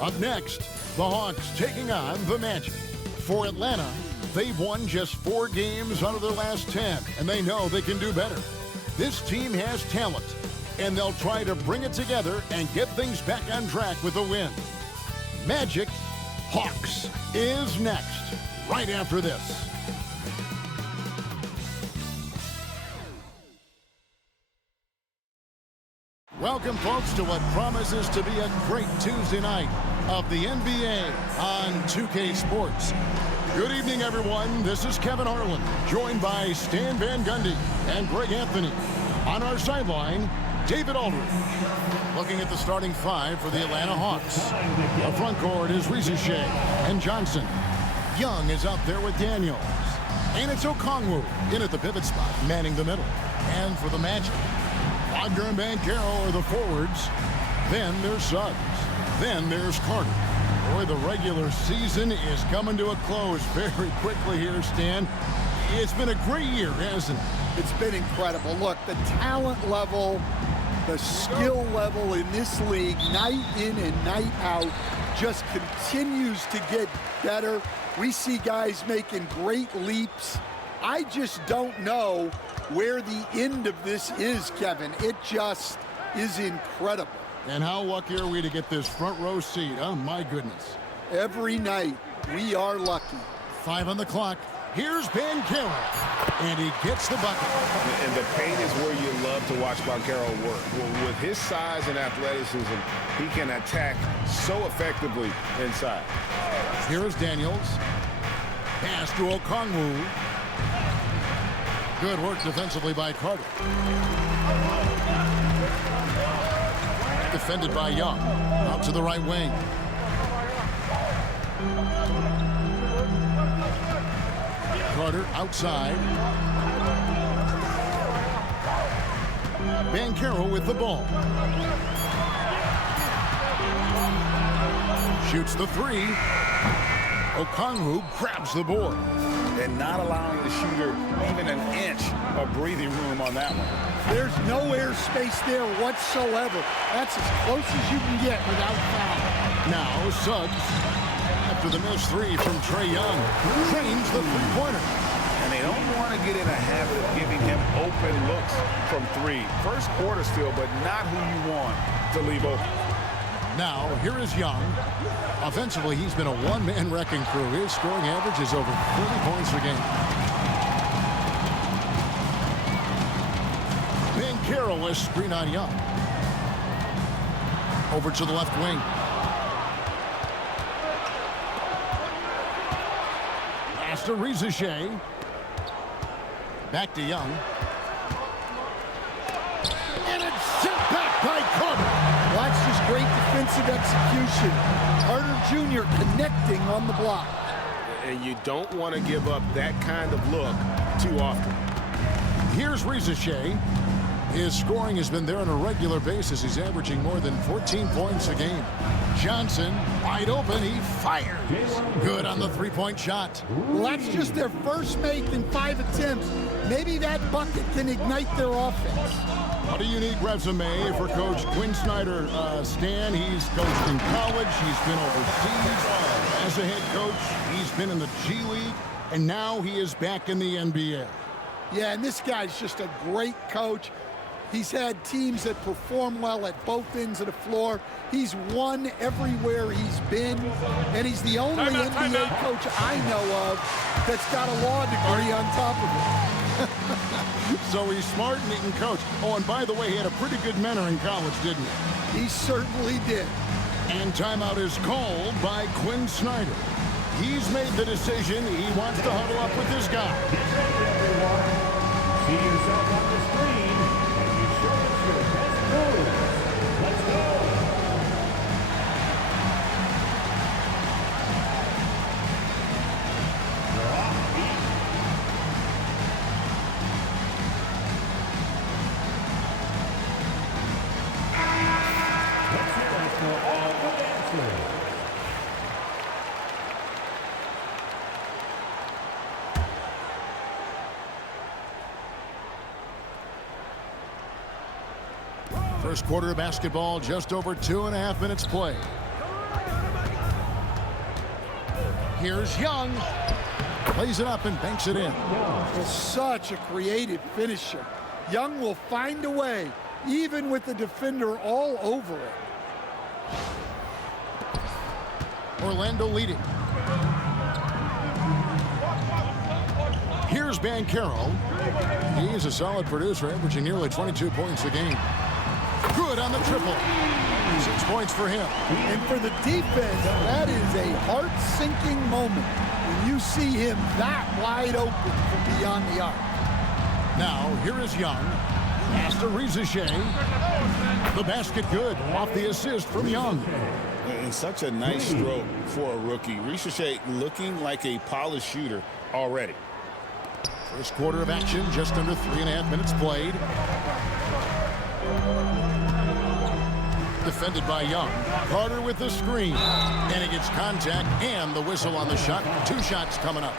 Up next, the Hawks taking on the Magic. For Atlanta, they've won just 4 games out of their last 10, and they know they can do better. This team has talent, and they'll try to bring it together and get things back on track with a win. Magic Hawks is next, right after this. Welcome, folks, to what promises to be a great Tuesday night of the NBA on 2K Sports. Good evening, everyone. This is Kevin Harlan, joined by Stan Van Gundy and Greg Anthony. On our sideline, David Aldridge. Looking at the starting 5 for the Atlanta Hawks. The front court is Shea and Johnson. Young is up there with Daniels. And it's Okongwu in at the pivot spot, manning the middle. And for the Magic, Wagner and Banchero are the forwards. Then there's Suggs. Then there's Carter. Boy, the regular season is coming to a close very quickly here, Stan. It's been a great year, hasn't it? It's been incredible. Look, the talent level, the skill level in this league, night in and night out, just continues to get better. We see guys making great leaps. I just don't know where the end of this is, Kevin. It just is incredible. And how lucky are we to get this front row seat, huh? My goodness. Every night, we are lucky. 5 on the clock. Here's Banchero, and he gets the bucket. And the paint is where you love to watch Banchero work. Well, with his size and athleticism, he can attack so effectively inside. Here is Daniels. Pass to Okongwu. Good work defensively by Carter. Defended by Young. Out to the right wing. Carter outside. Banchero with the ball. Shoots the 3. Okongwu grabs the board. And not allowing the shooter even an inch of breathing room on that one. There's no airspace there whatsoever. That's as close as you can get without foul. Now Suggs, after the missed 3 from Trae Young, drains the three-pointer. And they don't want to get in a habit of giving him open looks from 3. First quarter still, but not who you want to leave open. Now, here is Young. Offensively, he's been a one-man wrecking crew. His scoring average is over 30 points a game. Banchero is screen on Young. Over to the left wing. Pass to Shea. Back to Young. And it's sent back by Carter. Well, that's just great defensive execution. Carter Jr. connecting on the block. And you don't want to give up that kind of look too often. Here's Shea. His scoring has been there on a regular basis. He's averaging more than 14 points a game. Johnson, wide open, he fires. Good on the three-point shot. Well, that's just their first make in 5 attempts. Maybe that bucket can ignite their offense. What a unique resume for Coach Quinn Snyder. Stan, he's coached in college. He's been overseas as a head coach. He's been in the G League, and now he is back in the NBA. Yeah, and this guy's just a great coach. He's had teams that perform well at both ends of the floor. He's won everywhere he's been, and he's the only NBA coach I know of that's got a law degree on top of it. So he's smart and he can coach. Oh, and by the way, he had a pretty good mentor in college, didn't he? He certainly did. And timeout is called by Quinn Snyder. He's made the decision. He wants to huddle up with his guy. See yourself on the screen. Show us your best moves. Let's go. Let's hear it for all the dancers. First quarter of basketball, just over 2.5 minutes played. Here's Young. Plays it up and banks it in. Such a creative finisher. Young will find a way, even with the defender all over it. Orlando leading. Here's Banchero. He's a solid producer, averaging nearly 22 points a game. Good on the triple. 6 points for him. And for the defense, that is a heart-sinking moment when you see him that wide open from beyond the arc. Now, here is Young. Pass to Rizichet. The basket good off the assist from Young. And such a nice stroke for a rookie. Rizichet looking like a polished shooter already. First quarter of action, just under 3.5 minutes played. Defended by Young. Carter with the screen. And he gets contact and the whistle on the shot. 2 shots coming up.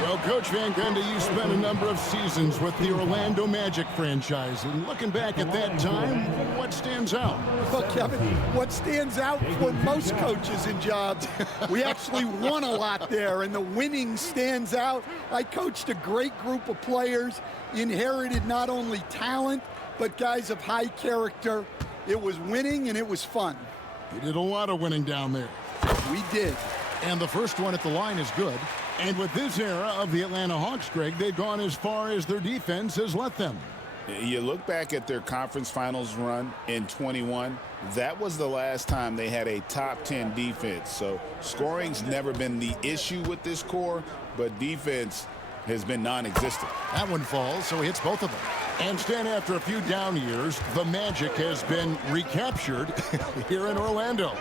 Well, Coach Van Gundy, you spent a number of seasons with the Orlando Magic franchise. And looking back at that time, what stands out? Well, Kevin, what stands out for most coaches in jobs, we actually won a lot there, and the winning stands out. I coached a great group of players, inherited not only talent, but guys of high character. It was winning, and it was fun. You did a lot of winning down there. We did. And the first one at the line is good. And with this era of the Atlanta Hawks, Greg, they've gone as far as their defense has let them. You look back at their conference finals run in 21, that was the last time they had a top 10 defense. So scoring's never been the issue with this core, but defense has been non-existent. That one falls, so he hits both of them. And Stan, after a few down years, the Magic has been recaptured here in Orlando.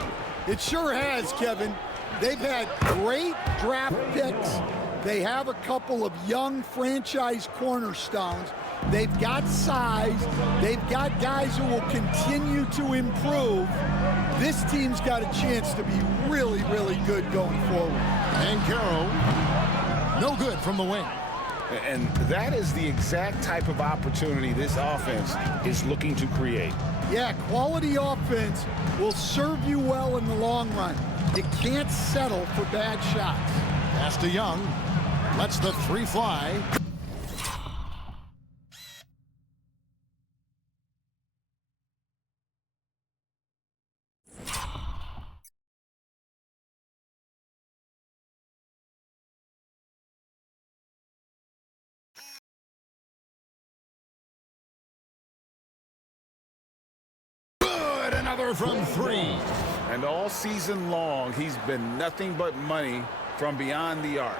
It sure has, Kevin. They've had great draft picks. They have a couple of young franchise cornerstones. They've got size. They've got guys who will continue to improve. This team's got a chance to be really, really good going forward. And Banchero, no good from the wing. And that is the exact type of opportunity this offense is looking to create. Yeah, quality offense will serve you well in the long run. You can't settle for bad shots. Pass to Young. Lets the 3 fly. Another from 3. And all season long, he's been nothing but money from beyond the arc.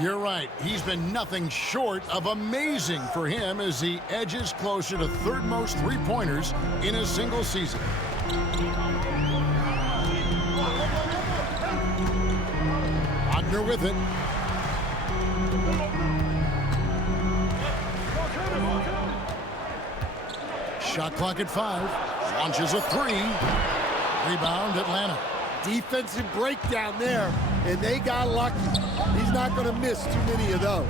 You're right. He's been nothing short of amazing for him as he edges closer to third most 3-pointers in a single season. Wagner with it. Shot clock at 5. Launches a 3. Rebound, Atlanta. Defensive breakdown there, and they got lucky. He's not going to miss too many of those.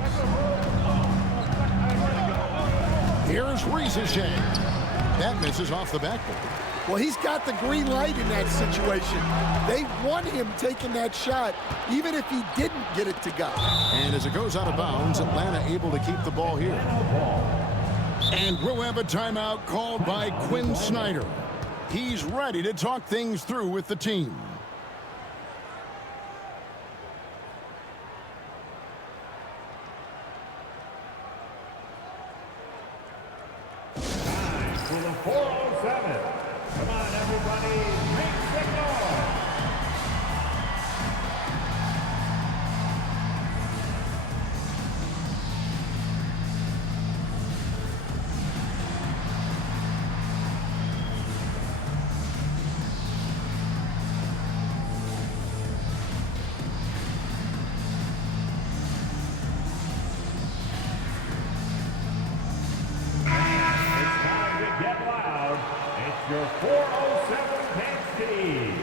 Here's Rizichet. That misses off the backboard. Well, he's got the green light in that situation. They want him taking that shot, even if he didn't get it to go. And as it goes out of bounds, Atlanta able to keep the ball here. And we'll have a timeout called by Quinn Snyder. He's ready to talk things through with the team. Time for the 407. Come on, everybody, make some noise. Your 407 Pants team.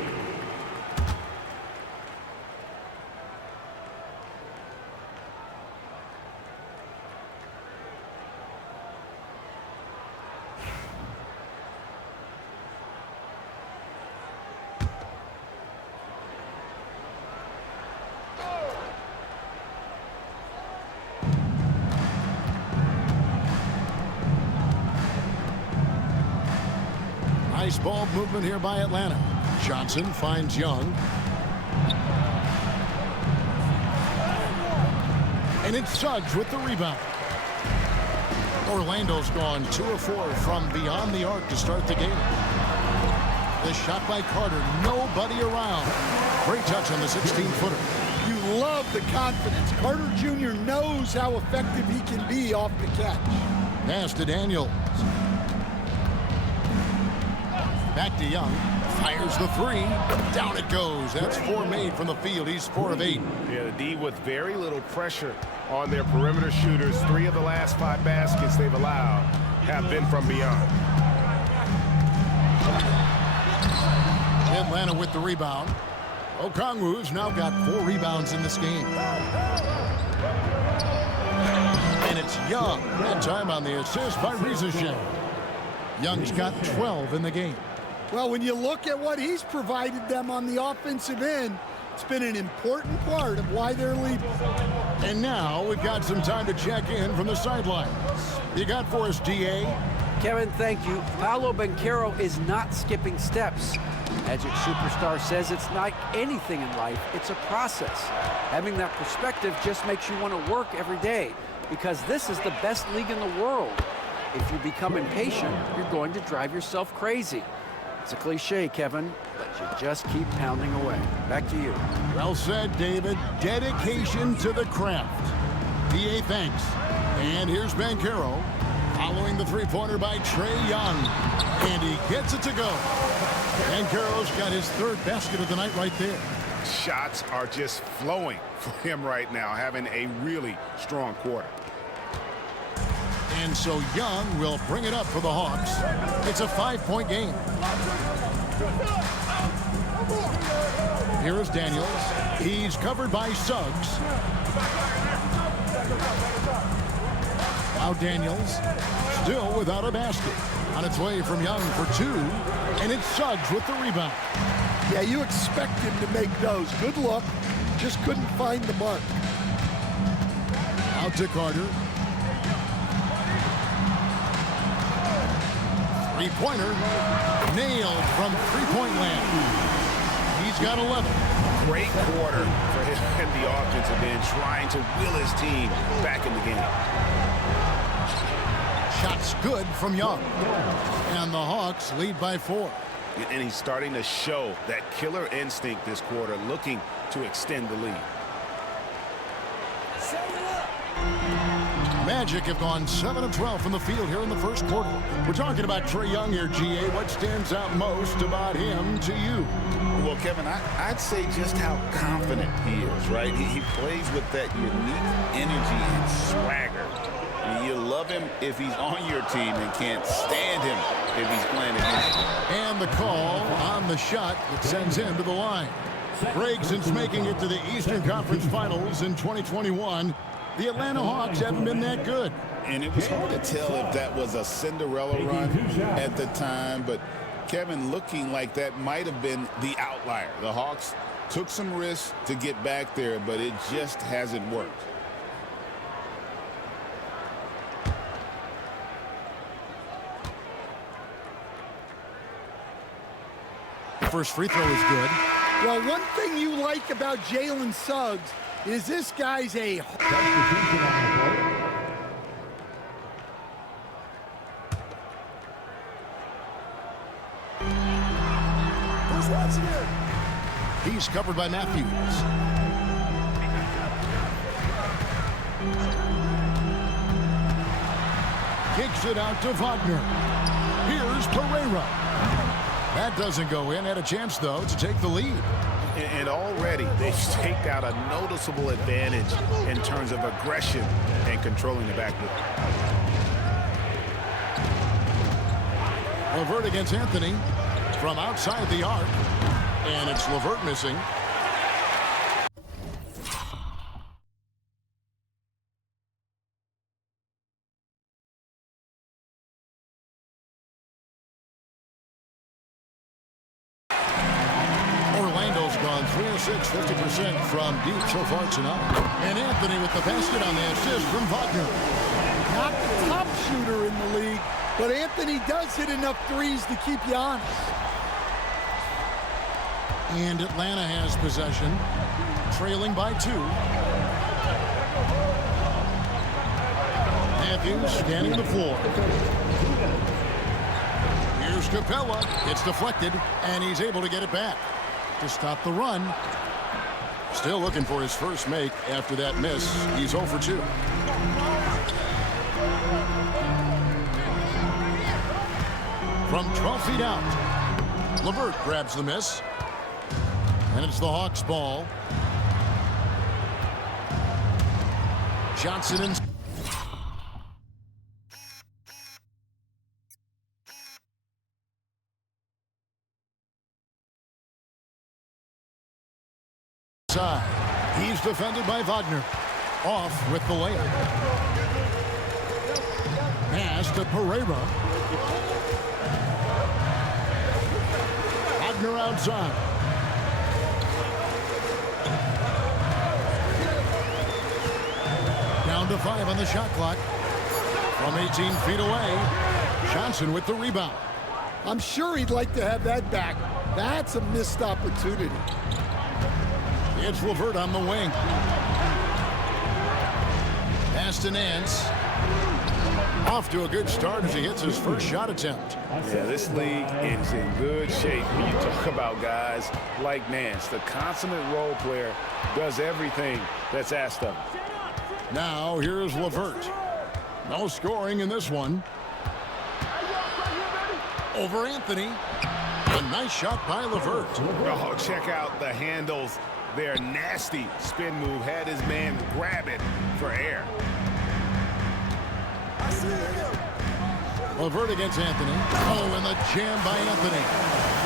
Nice ball movement here by Atlanta. Johnson finds Young. And it's Suggs with the rebound. Orlando's gone 2 of 4 from beyond the arc to start the game. The shot by Carter, nobody around. Great touch on the 16-footer. You love the confidence. Carter Jr. knows how effective he can be off the catch. Pass to Daniels. Back to Young. Fires the 3. Down it goes. That's 4 made from the field. He's 4 of 8. Yeah, the D with very little pressure on their perimeter shooters. 3 of the last 5 baskets they've allowed have been from beyond. Atlanta with the rebound. Okongwu's now got 4 rebounds in this game. And it's Young. That time on the assist by Rizashev. Young's got 12 in the game. Well, when you look at what he's provided them on the offensive end, it's been an important part of why they're leading. And now we've got some time to check in from the sidelines. You got for us, DA? Kevin, thank you. Paolo Banchero is not skipping steps. Magic Superstar says it's like anything in life, it's a process. Having that perspective just makes you want to work every day, because this is the best league in the world. If you become impatient, you're going to drive yourself crazy. It's a cliche, Kevin, but you just keep pounding away. Back to you. Well said, David. Dedication to the craft. DA, thanks. And here's Banchero following the three-pointer by Trae Young. And he gets it to go. Banchero's got his 3rd basket of the night right there. Shots are just flowing for him right now, having a really strong quarter. And so Young will bring it up for the Hawks. It's a 5-point game. Here is Daniels. He's covered by Suggs. Now Daniels still without a basket. On its way from Young for 2. And it's Suggs with the rebound. Yeah, you expect him to make those. Good luck. Just couldn't find the mark. Out to Carter. Three-pointer. Nailed from three-point land. He's got 11. Great quarter for him and the offensive end, trying to will his team back in the game. Shots good from Young. And the Hawks lead by 4. And he's starting to show that killer instinct this quarter, looking to extend the lead. Magic have gone 7 of 12 from the field here in the first quarter. We're talking about Trae Young here, GA. What stands out most about him to you? Well, Kevin, I'd say just how confident he is, right? He plays with that unique energy and swagger. You love him if he's on your team and can't stand him if he's playing against you. And the call on the shot that sends him to the line. Greg, since making it to the Eastern Conference Finals in 2021, the Atlanta Hawks haven't been that good. And it was hard to tell if that was a Cinderella run at the time, but Kevin, looking like that might have been the outlier. The Hawks took some risks to get back there, but it just hasn't worked. First free throw is good. Well, one thing you like about Jalen Suggs is this guy's a... Who's watching it? He's covered by Matthews. Kicks it out to Wagner. Here's Pereira. That doesn't go in. Had a chance, though, to take the lead. And already they've staked out a noticeable advantage in terms of aggression and controlling the backcourt. LeVert against Anthony from outside the arc. And it's LeVert missing. Orlando's gone 3 of 6, 50% from deep so far tonight. And Anthony with the basket on the assist from Wagner. Not the top shooter in the league, But Anthony does hit enough threes to keep you honest. And Atlanta has possession, trailing by 2. Matthews scanning the floor. Here's Capella. It's deflected, and he's able to get it back to stop the run. Still looking for his first make after that miss. He's 0 for 2. From 12 feet out, LeVert grabs the miss. And it's the Hawks ball. Johnson and he's defended by Wagner. Off with the layup. Pass to Pereira. Wagner outside. Down to 5 on the shot clock. From 18 feet away, Johnson with the rebound. I'm sure he'd like to have that back. That's a missed opportunity. It's LeVert on the wing. Pass to Nance. Off to a good start as he hits his first shot attempt. Yeah, this league is in good shape when you talk about guys like Nance. The consummate role player does everything that's asked of him. Now here's LeVert. No scoring in this one. Over Anthony. A nice shot by LeVert. Oh, check out the handles. Their nasty spin move had his man grab it for air. LeVert against Anthony. Oh, and the jam by Anthony.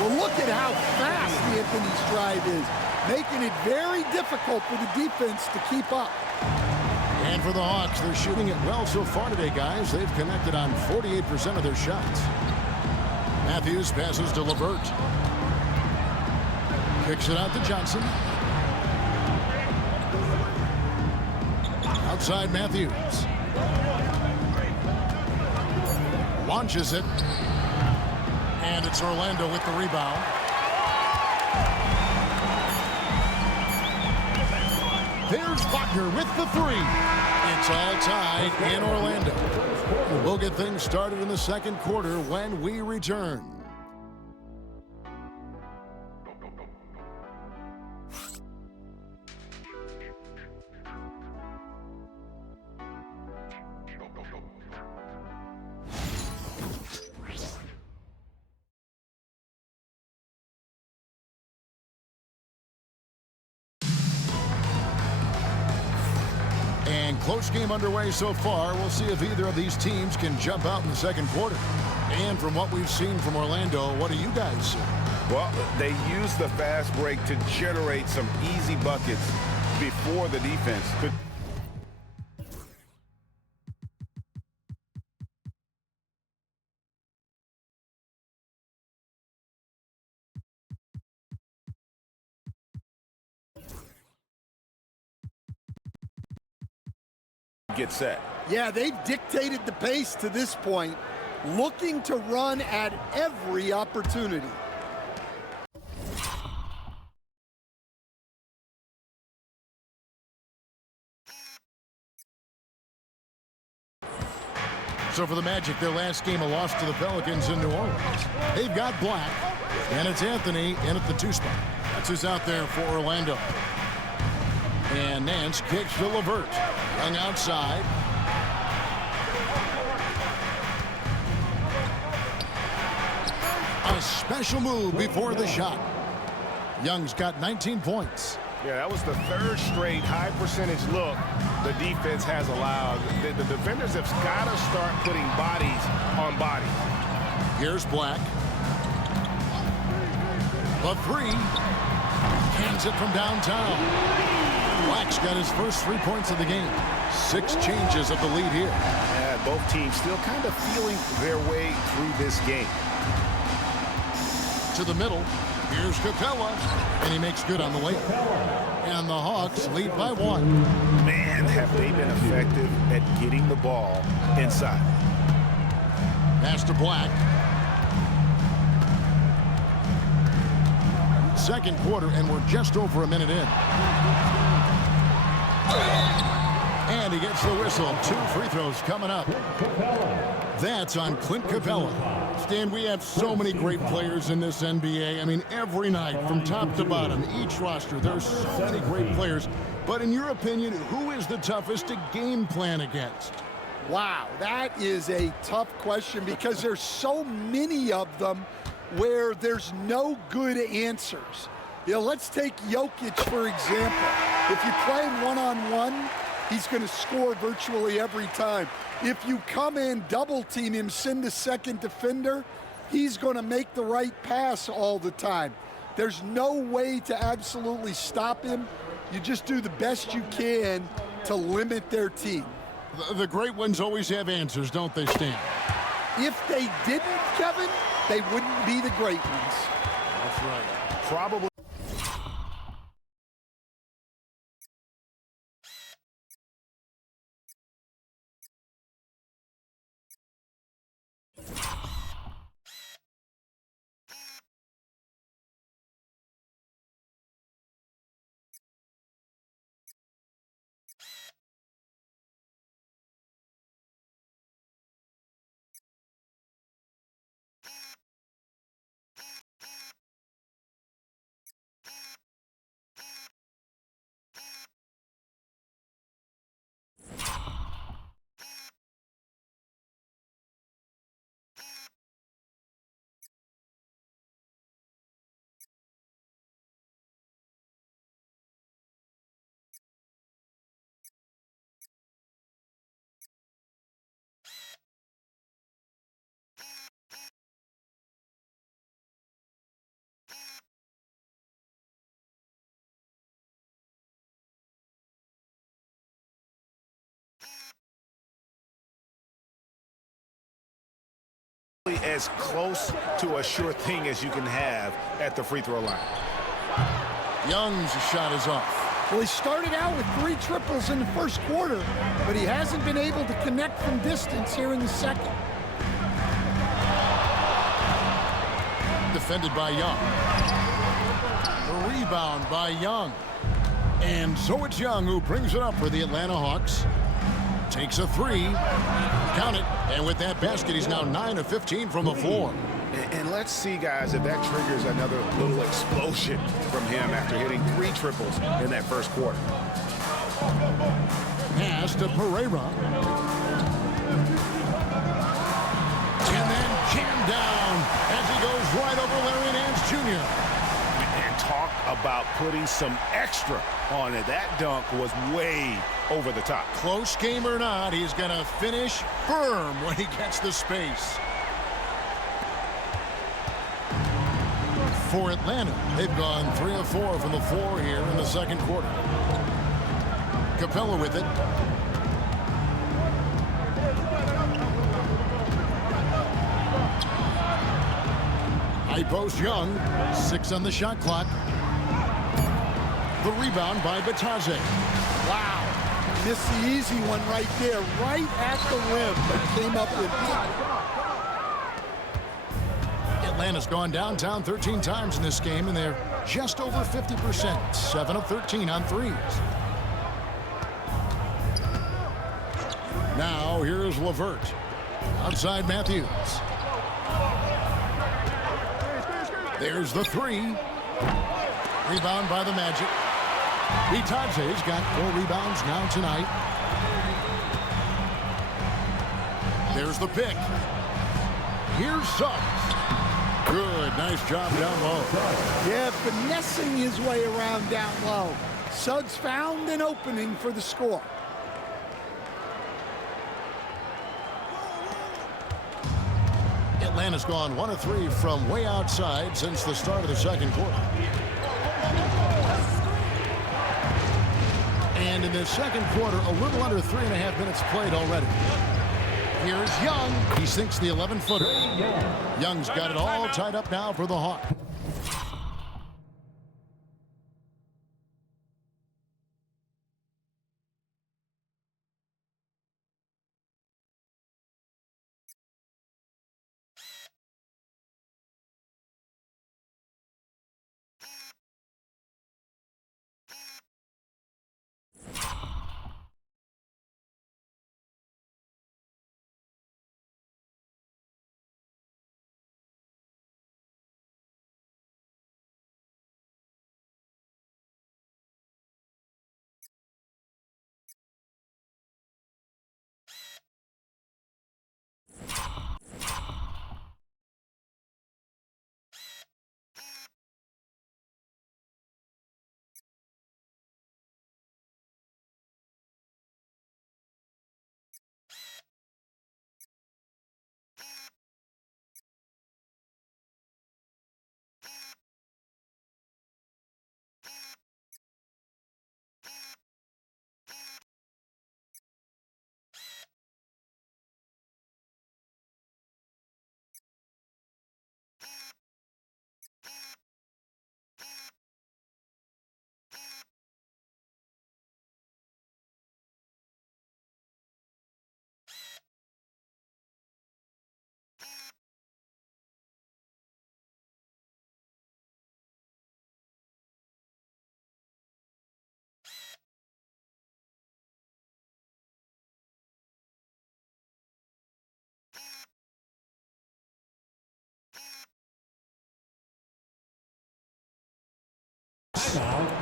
Well, look at how fast Anthony's drive is, making it very difficult for the defense to keep up. And for the Hawks, they're shooting it well so far today, guys. They've connected on 48% of their shots. Matthews passes to LeVert. Kicks it out to Johnson. Outside Matthews. Launches it. And it's Orlando with the rebound. There's Wagner with the 3. It's all tied in Orlando. We'll get things started in the second quarter when we return. And close game underway so far. We'll see if either of these teams can jump out in the second quarter. And from what we've seen from Orlando, what do you guys see? Well, they use the fast break to generate some easy buckets before the defense could. Get set. Yeah, they've dictated the pace to this point, looking to run at every opportunity. So for the Magic, their last game, a loss to the Pelicans in New Orleans. They've got Black, and it's Anthony in at the 2 spot. That's who's out there for Orlando. And Nance kicks to LeVert. Young outside. A special move before the shot. Young's got 19 points. Yeah, that was the 3rd straight high percentage look the defense has allowed. The defenders have got to start putting bodies on bodies. Here's Black. The 3. Hands it from downtown. Black's got his first 3 points of the game. 6 changes of the lead here. Yeah, both teams still kind of feeling their way through this game. To the middle. Here's Capella. And he makes good on the layup. And the Hawks lead by 1. Man, have they been effective at getting the ball inside. Pass to Black. Second quarter, and we're just over a minute in. And he gets the whistle. 2 free throws coming up. That's on Clint Capella. Stan, we have so many great players in this NBA. I mean, every night, from top to bottom, each roster, there's so many great players. But in your opinion, who is the toughest to game plan against? Wow, that is a tough question because there's so many of them where there's no good answers. You know, let's take Jokic, for example. If you play him one-on-one, he's going to score virtually every time. If you come in, double-team him, send a second defender, he's going to make the right pass all the time. There's no way to absolutely stop him. You just do the best you can to limit their team. The great ones always have answers, don't they, Stan? If they didn't, Kevin, they wouldn't be the great ones. That's right. Probably. As close to a sure thing as you can have at the free throw line. Young's shot is off. Well, he started out with 3 triples in the first quarter, but he hasn't been able to connect from distance here in the second. Defended by Young. The rebound by Young. And so it's Young who brings it up for the Atlanta Hawks. Takes a 3. Count it. And with that basket, he's now 9 of 15 from the floor. And let's see, guys, if that triggers another little explosion from him after hitting 3 triples in that first quarter. Pass to Pereira. And then jammed down as he goes right over Larry Nance Jr. And talk about putting some extra on it. That dunk was way over the top. Close game or not, he's going to finish firm when he gets the space. For Atlanta, they've gone 3 of 4 from the floor here in the second quarter. Capella with it. High post Young. 6 on the shot clock. The rebound by Batadze. Wow. Missed the easy one right there, right at the rim, but came up with Atlanta's gone downtown 13 times in this game, and they're just over 50%. 7 of 13 on threes. Now here's LeVert. Outside Matthews. There's the 3. Rebound by the Magic. Batadze's got 4 rebounds now tonight. There's the pick. Here's Suggs. Good, nice job down low. Yeah, finessing his way around down low. Suggs found an opening for the score. Atlanta's gone 1 of 3 from way outside since the start of the second quarter. And in the second quarter, a little under 3.5 minutes played already. Here's Young. He sinks the 11-footer. Young's got it all tied up now for the Hawks.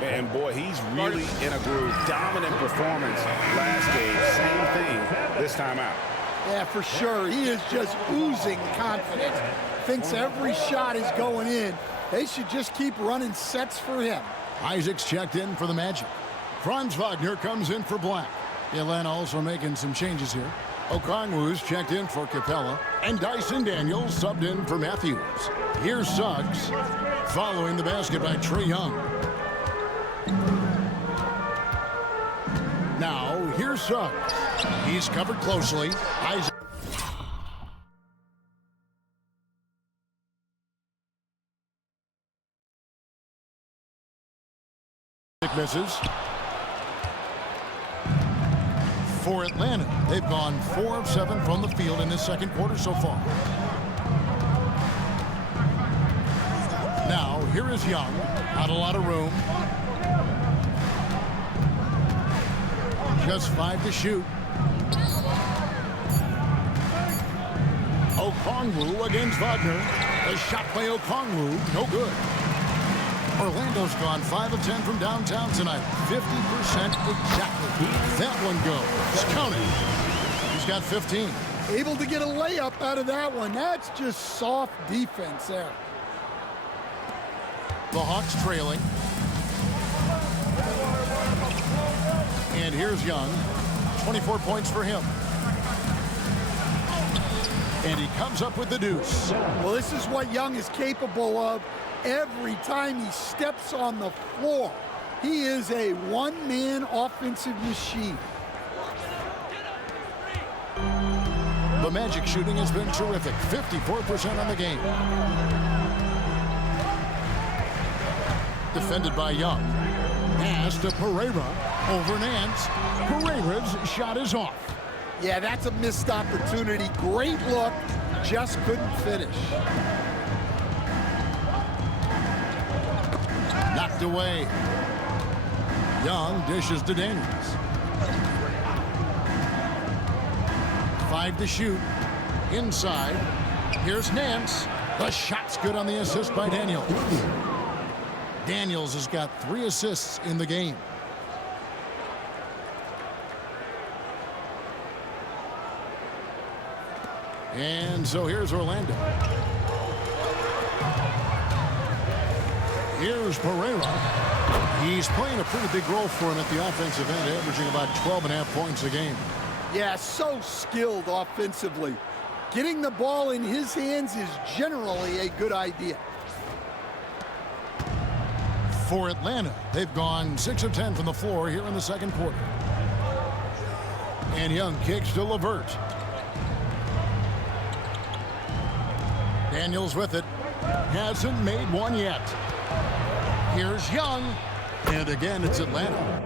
And boy, he's really in a groove. Dominant performance last game. Same thing this time out. Yeah, for sure. He is just oozing confidence. Thinks every shot is going in. They should just keep running sets for him. Isaac's checked in for the Magic. Franz Wagner comes in for Black. Atlanta also making some changes here. Okongwu's checked in for Capella. And Dyson Daniels subbed in for Matthews. Here's Suggs. Following the basket by Trae Young. Now, here's Suggs. He's covered closely. Isaac misses. For Atlanta, they've gone 4 of 7 from the field in this second quarter so far. Now, here is Young. Not a lot of room. Just 5 to shoot. Okongwu against Wagner. A shot by Okongwu. No good. Orlando's gone 5 of 10 from downtown tonight. 50% exactly. That one goes. Count it. He's got 15. Able to get a layup out of that one. That's just soft defense there. The Hawks trailing. And here's Young. 24 points for him. And he comes up with the deuce. Well, this is what Young is capable of every time he steps on the floor. He is a one-man offensive machine. The Magic shooting has been terrific. 54% on the game. Defended by Young. Pass to Pereira over Nance. Pereira's shot is off. Yeah, that's a missed opportunity. Great look, just couldn't finish. Knocked away. Young dishes to Daniels. 5 to shoot. Inside. Here's Nance. The shot's good on the assist by Daniels. Daniels has got 3 assists in the game. And so here's Orlando. Here's Pereira. He's playing a pretty big role for him at the offensive end, averaging about 12.5 points a game. Yeah, so skilled offensively. Getting the ball in his hands is generally a good idea. For Atlanta, they've gone 6 of 10 from the floor here in the second quarter. And Young kicks to LeVert. Daniels with it. Hasn't made one yet. Here's Young. And again, it's Atlanta.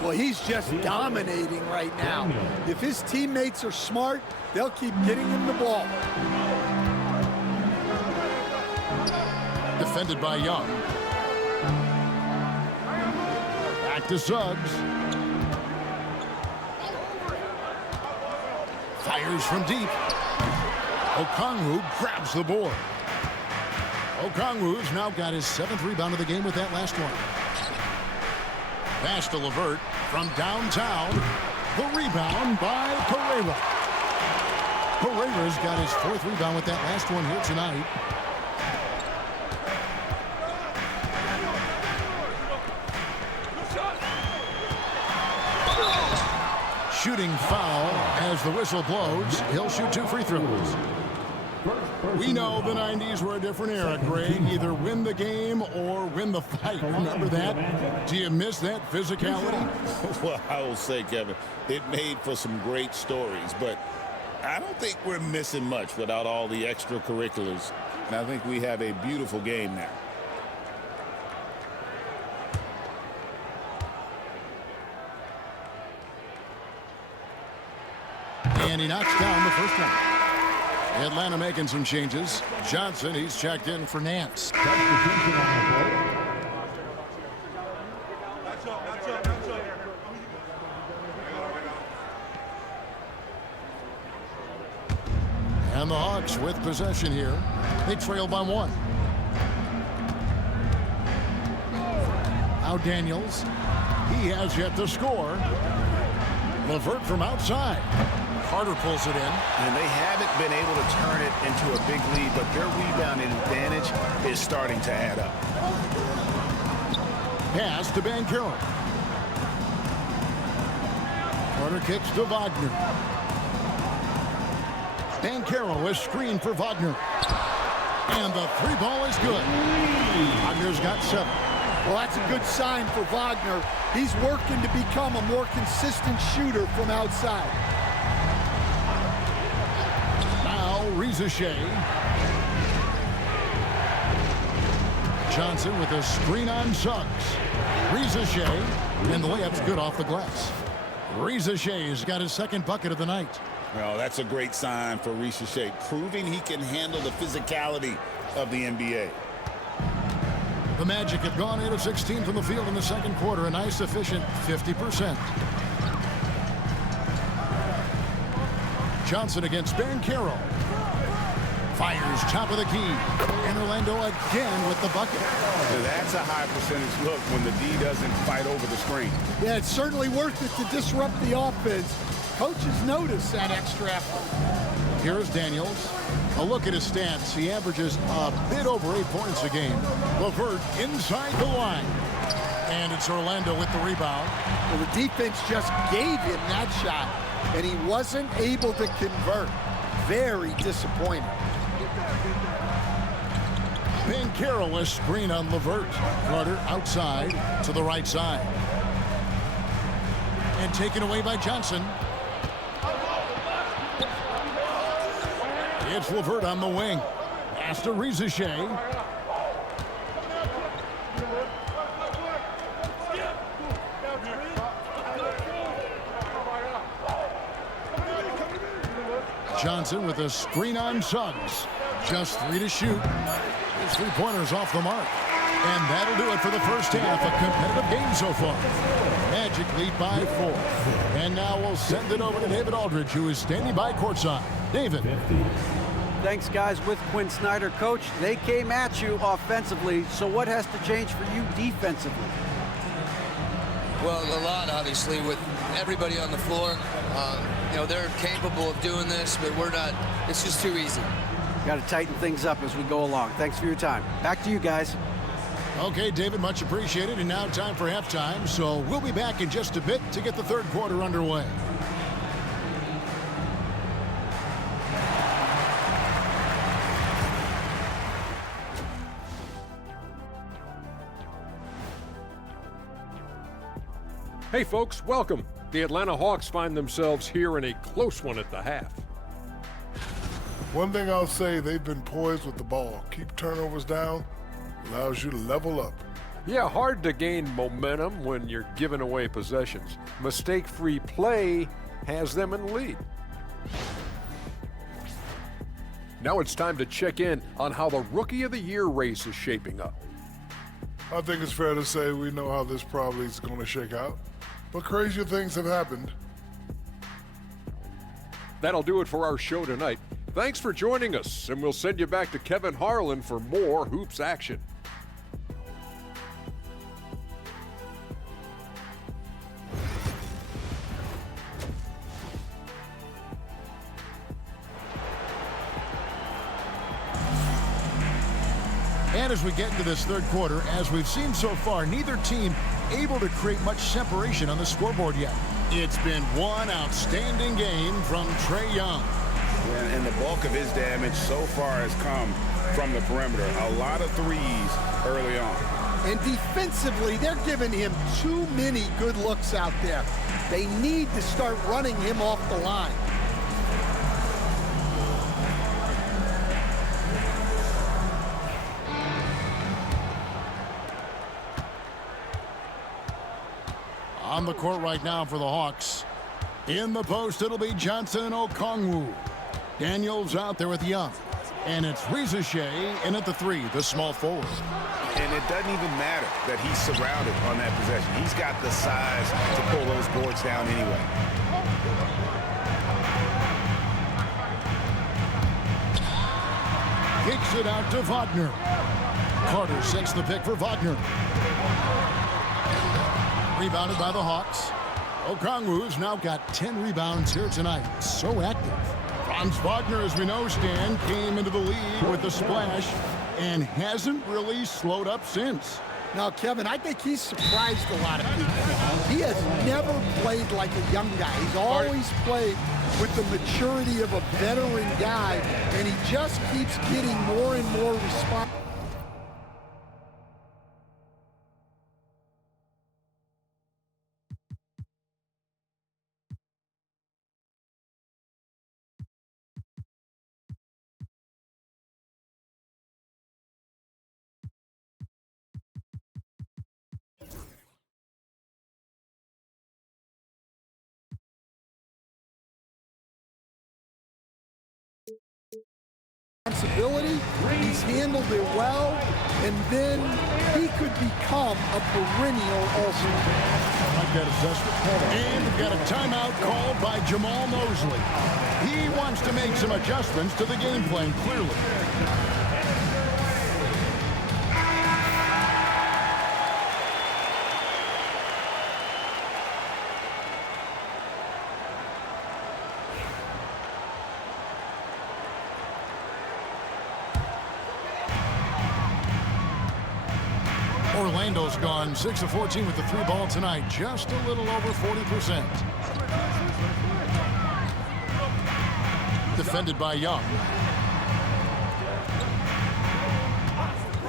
Well, he's just dominating right now. If his teammates are smart, they'll keep getting him the ball. Defended by Young. Back to Suggs. Fires from deep. Okongwu grabs the board. Okongwu's now got his 7th rebound of the game with that last one. Pass to LeVert from downtown. The rebound by Pereira. Pereira's got his 4th rebound with that last one here tonight. Shooting foul as the whistle blows. He'll shoot 2 free throws. We know the 90s were a different era, Greg. Either win the game or win the fight. Remember that? Do you miss that physicality? Well, I will say, Kevin, it made for some great stories, but I don't think we're missing much without all the extracurriculars. And I think we have a beautiful game now. And he knocks down the first one. Atlanta making some changes. Johnson, he's checked in for Nance. And the Hawks with possession here. They trail by 1. Now Daniels. He has yet to score. LeVert from outside. Carter pulls it in. And they haven't been able to turn it into a big lead, but their rebounding advantage is starting to add up. Pass to Banchero. Carter kicks to Wagner. Banchero is screened for Wagner. And the 3-ball is good. Wagner's got 7. Well, that's a good sign for Wagner. He's working to become a more consistent shooter from outside. Now Rizachet. Johnson with a screen on Suggs. Rizachet, and the layup's good off the glass. Rizachet's got his second bucket of the night. Well, that's a great sign for Rizachet, proving he can handle the physicality of the NBA. The Magic have gone 8 of 16 from the field in the second quarter, a nice efficient 50%. Johnson against Banchero. Fires top of the key. And Orlando again with the bucket. That's a high percentage look when the D doesn't fight over the screen. Yeah, it's certainly worth it to disrupt the offense. Coaches notice that extra effort. Here's Daniels. A look at his stats. He averages a bit over 8 points a game. LeVert inside the line. And it's Orlando with the rebound. Well, the defense just gave him that shot, and he wasn't able to convert. Very disappointing. Banchero, a screen on LeVert. Carter outside to the right side. And taken away by Johnson. It's LeVert on the wing. Pass to Rizachet. Johnson with a screen on Suggs. Just 3 to shoot. His 3-pointers off the mark. And that'll do it for the first half. A competitive game so far. Magic lead by 4. And now we'll send it over to David Aldridge, who is standing by courtside. David. Thanks, guys. With Quinn Snyder, coach, they came at you offensively. So what has to change for you defensively? Well, a lot, obviously, with everybody on the floor. You know, they're capable of doing this, but we're not. It's just too easy. Got to tighten things up as we go along. Thanks for your time. Back to you guys. Okay, David, much appreciated. And now time for halftime. So we'll be back in just a bit to get the third quarter underway. Hey folks, welcome. The Atlanta Hawks find themselves here in a close one at the half. One thing I'll say, they've been poised with the ball. Keep turnovers down, allows you to level up. Yeah, hard to gain momentum when you're giving away possessions. Mistake-free play has them in the lead. Now it's time to check in on how the Rookie of the Year race is shaping up. I think it's fair to say we know how this probably is going to shake out. But crazier things have happened. That'll do it for our show tonight. Thanks for joining us, and we'll send you back to Kevin Harlan for more Hoops action. And as we get into this third quarter, as we've seen so far, neither team able to create much separation on the scoreboard yet. It's been one outstanding game from Trae Young. And the bulk of his damage so far has come from the perimeter. A lot of threes early on. And defensively, they're giving him too many good looks out there. They need to start running him off the line. On the court right now for the Hawks. In the post, it'll be Johnson and Okongwu. Daniels out there with Young. And it's Rizachet in at the 3, the small forward. And it doesn't even matter that he's surrounded on that possession. He's got the size to pull those boards down anyway. Kicks it out to Wagner. Carter sets the pick for Wagner. Rebounded by the Hawks. Okongwu's now got 10 rebounds here tonight. So active. Franz Wagner, as we know, Stan, came into the league with a splash and hasn't really slowed up since. Now, Kevin, I think he's surprised a lot of people. He has never played like a young guy. He's always played with the maturity of a veteran guy, and he just keeps getting more and more responsible. Responsibility, he's handled it well, and then he could become a perennial all-star. I like that assessment. And we've got a timeout called by Jamal Mosley. He wants to make some adjustments to the game plan, clearly. Orlando's gone 6 of 14 with the 3 ball tonight, just a little over 40%. Defended by Young.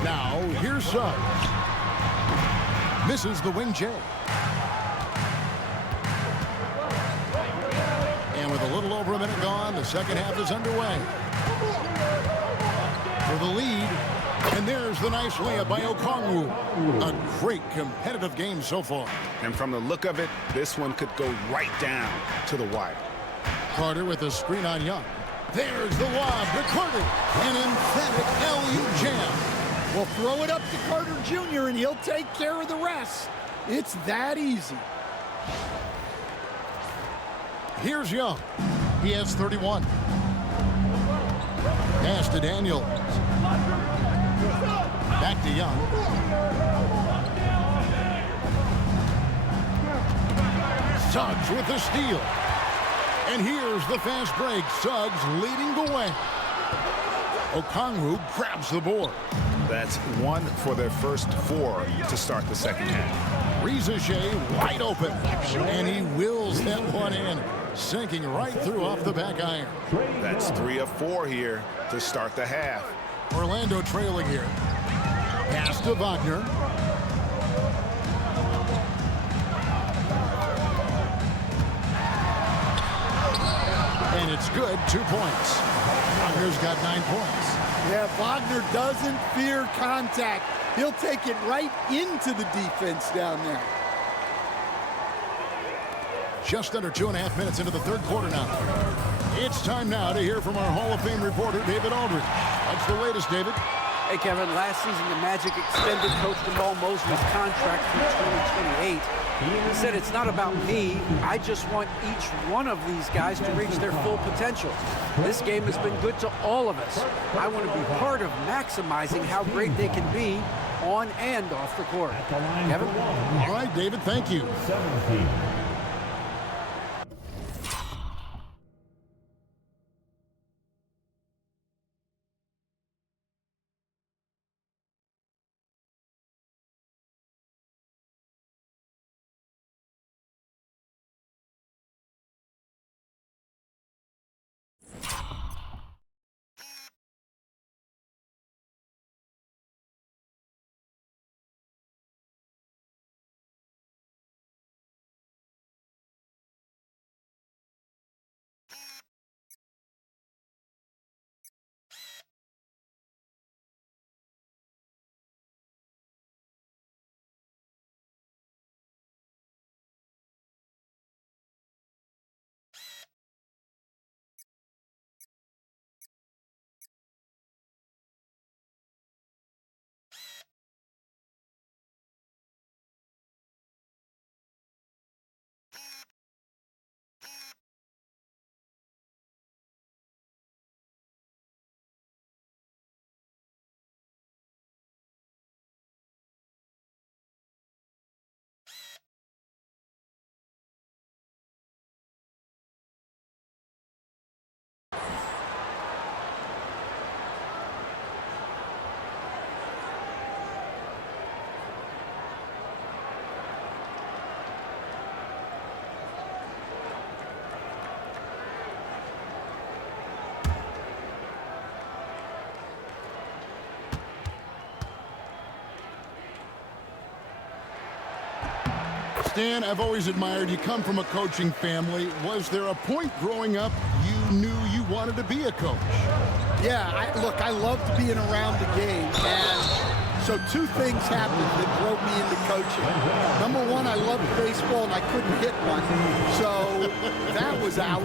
Now, here's Suggs. Misses the wing J. And with a little over a minute gone, the second half is underway. For the lead. And there's the nice layup by Okongwu. A great competitive game so far. And from the look of it, this one could go right down to the wire. Carter with a screen on Young. There's the lob to Carter. An emphatic LU jam. Well, throw it up to Carter Jr. and he'll take care of the rest. It's that easy. Here's Young. He has 31. Pass to Daniels. Back to Young. Suggs with the steal. And here's the fast break. Suggs leading the way. Okongwu grabs the board. That's 1 for their first 4 to start the second half. Rizachet wide open. And he wills that one in, sinking right through off the back iron. That's 3 of 4 here to start the half. Orlando trailing here. Pass to Wagner. And it's good, 2 points. Wagner's got 9 points. Yeah, Wagner doesn't fear contact. He'll take it right into the defense down there. Just under 2.5 minutes into the third quarter now. It's time now to hear from our Hall of Fame reporter, David Aldridge. What's the latest, David? Hey, Kevin, last season the Magic extended Coach Jamal Mosley's contract through 2028. He said, it's not about me. I just want each one of these guys to reach their full potential. This game has been good to all of us. I want to be part of maximizing how great they can be on and off the court. Kevin? All right, David, thank you. 17. Stan, I've always admired you. Come from a coaching family. Was there a point growing up you knew you wanted to be a coach? Yeah, look, I loved being around the game, and so two things happened that drove me into coaching. Number one, I loved baseball, and I couldn't hit one, so that was out.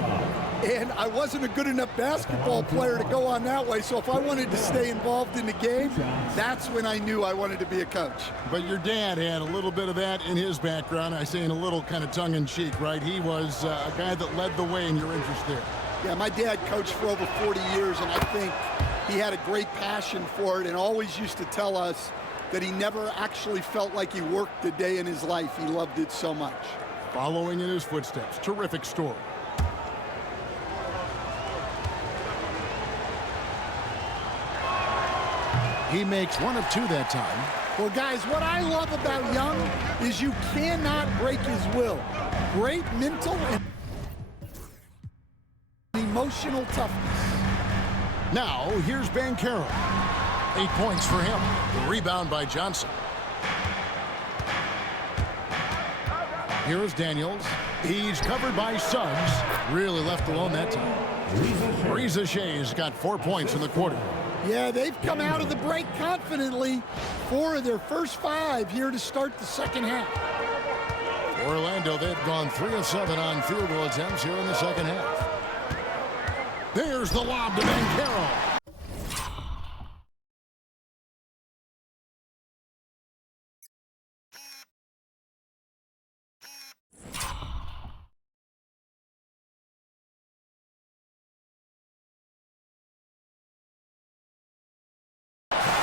And I wasn't a good enough basketball player to go on that way, so if I wanted to stay involved in the game, that's when I knew I wanted to be a coach. But your dad had a little bit of that in his background. I say in a little kind of tongue-in-cheek, right? He was a guy that led the way in your interest there. Yeah, my dad coached for over 40 years, and I think he had a great passion for it and always used to tell us that he never actually felt like he worked a day in his life. He loved it so much. Following in his footsteps. Terrific story. He makes one of two that time. Well, guys, what I love about Young is you cannot break his will. Great mental and emotional toughness. Now, here's Banchero. 8 points for him. The rebound by Johnson. Here's Daniels. He's covered by Suggs. Really left alone that time. Reza Shea's got 4 points in the quarter. Yeah, they've come out of the break confidently. 4 of their first 5 here to start the second half. Orlando, they've gone 3 of 7 on field goal attempts here in the second half. There's the lob to Banchero.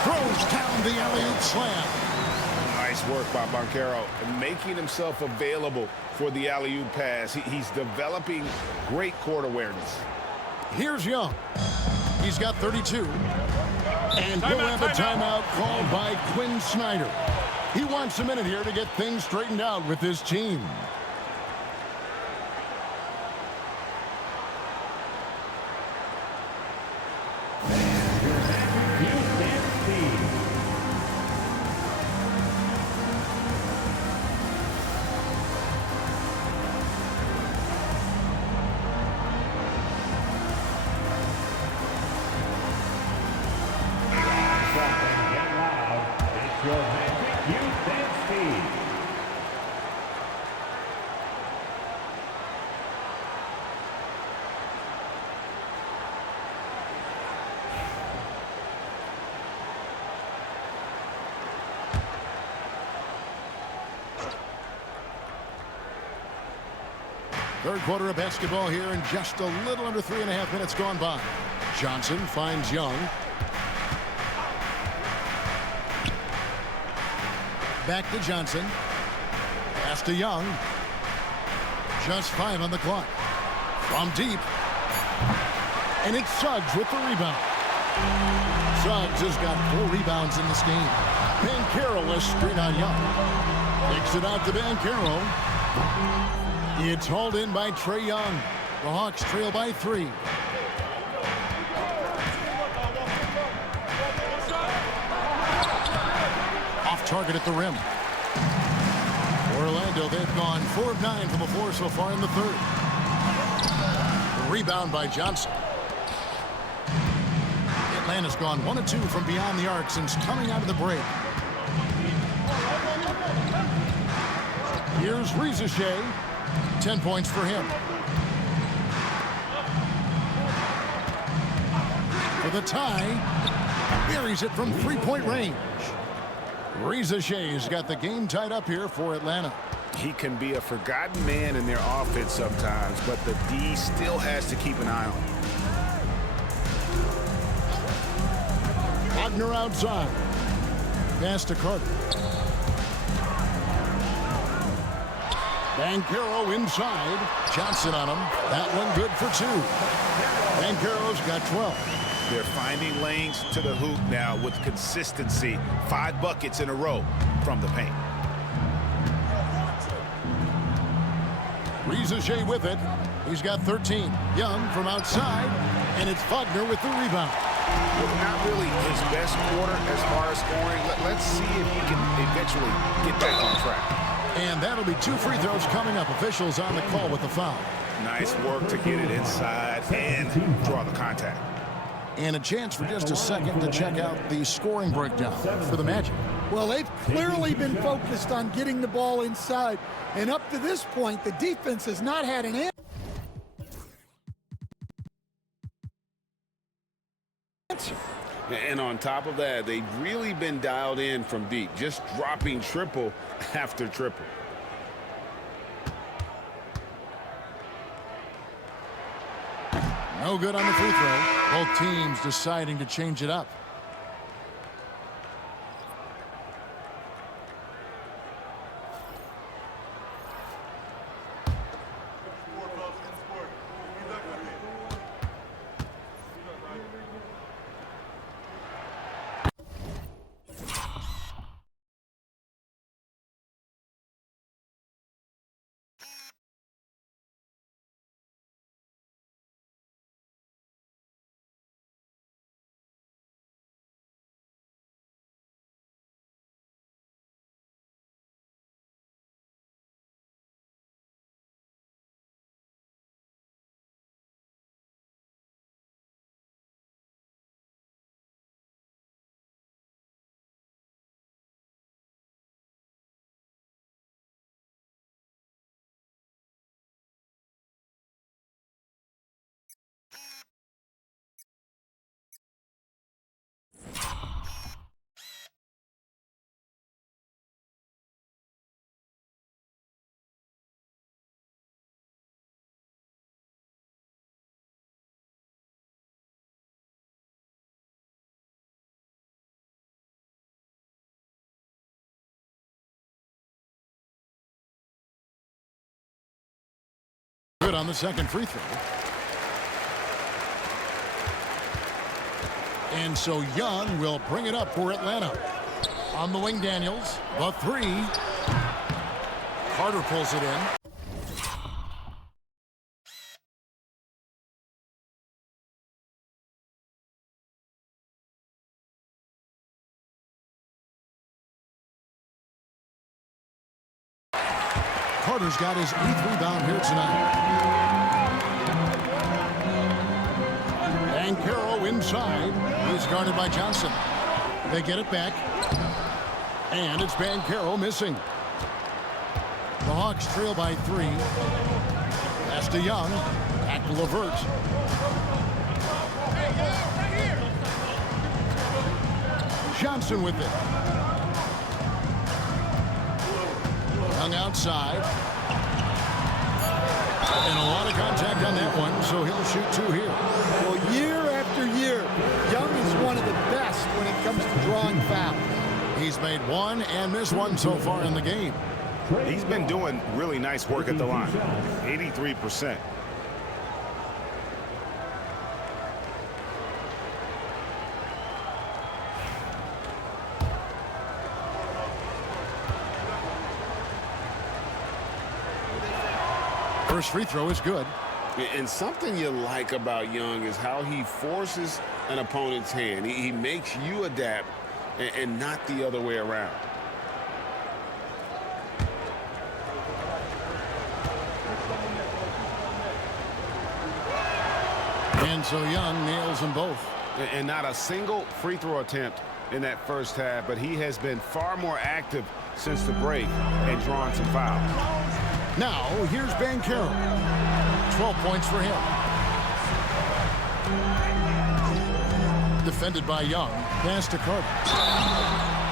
Throws down the alley-oop slam. Nice work by Banchero, making himself available for the alley-oop pass. He's developing great court awareness. Here's Young. He's got 32. And we'll have a timeout called by Quinn Snyder. He wants a minute here to get things straightened out with his team. Third quarter of basketball here, and just a little under 3.5 minutes gone by. Johnson finds Young. Back to Johnson. Pass to Young. Just 5 on the clock. From deep. And it's Suggs with the rebound. Suggs has got 4 rebounds in this game. Banchero is straight on Young. Takes it out to Banchero. It's hauled in by Trae Young. The Hawks trail by 3. Off target at the rim. Orlando, they've gone 4 of 9 from the floor so far in the third. The rebound by Johnson. Atlanta's gone 1 of 2 from beyond the arc since coming out of the break. Here's Reza Shea. 10 points for him. For the tie, buries it from 3-point range. Reza Shea's got the game tied up here for Atlanta. He can be a forgotten man in their offense sometimes, but the D still has to keep an eye on him. Wagner outside. Pass to Carter. Banchero inside. Johnson on him. That one good for 2. Banchero's got 12. They're finding lanes to the hoop now with consistency. 5 buckets in a row from the paint. Reza Shea with it. He's got 13. Young from outside. And it's Wagner with the rebound. Well, not really his best quarter as far as scoring. Let's see if he can eventually get back on track. And that'll be 2 free throws coming up. Officials on the call with the foul. Nice work to get it inside and draw the contact. And a chance for just a second to check out the scoring breakdown for the Magic. Well, they've clearly been focused on getting the ball inside. And up to this point, the defense has not had an answer. And on top of that, they've really been dialed in from deep, just dropping triple after triple. No good on the free throw. Both teams deciding to change it up. Good on the second free throw. And so Young will bring it up for Atlanta. On the wing, Daniels. The 3. Carter pulls it in. Carter's got his 8th rebound here tonight. And Carroll inside. He's guarded by Johnson. They get it back. And it's Banchero missing. The Hawks trail by 3. Pass to Young. Back to LeVert. Johnson with it. Young outside. And a lot of contact on that one, so he'll shoot 2 here. Well, year after year, Young is one of the best when it comes to drawing fouls. He's made 1 and missed 1 so far in the game. He's been doing really nice work at the line. 83%. First free throw is good. And something you like about Young is how he forces an opponent's hand. He makes you adapt and not the other way around. And so Young nails them both. And not a single free throw attempt in that first half, but he has been far more active since the break and drawing some fouls. Now, here's Banchero. 12 points for him. Defended by Young. Pass to Carter.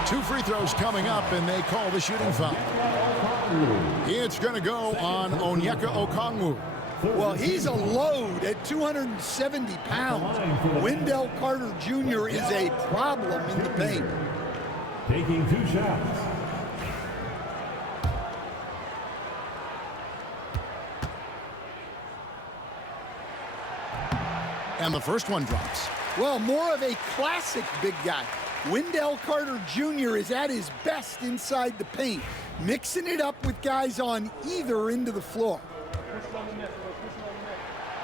2 free throws coming up, and they call the shooting foul. It's going to go on Onyeka Okongwu. Well, he's a load at 270 pounds. Wendell Carter Jr. is a problem in the paint. Taking 2 shots. And the first one drops. Well, more of a classic big guy. Wendell Carter Jr. is at his best inside the paint, mixing it up with guys on either end of the floor.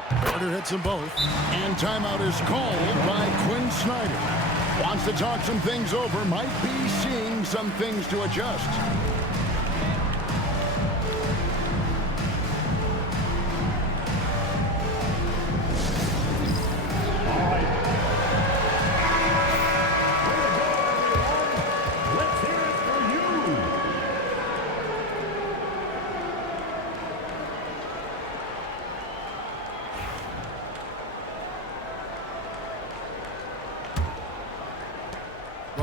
Carter hits them both. And timeout is called by Quinn Snyder. Wants to talk some things over. Might be seeing some things to adjust.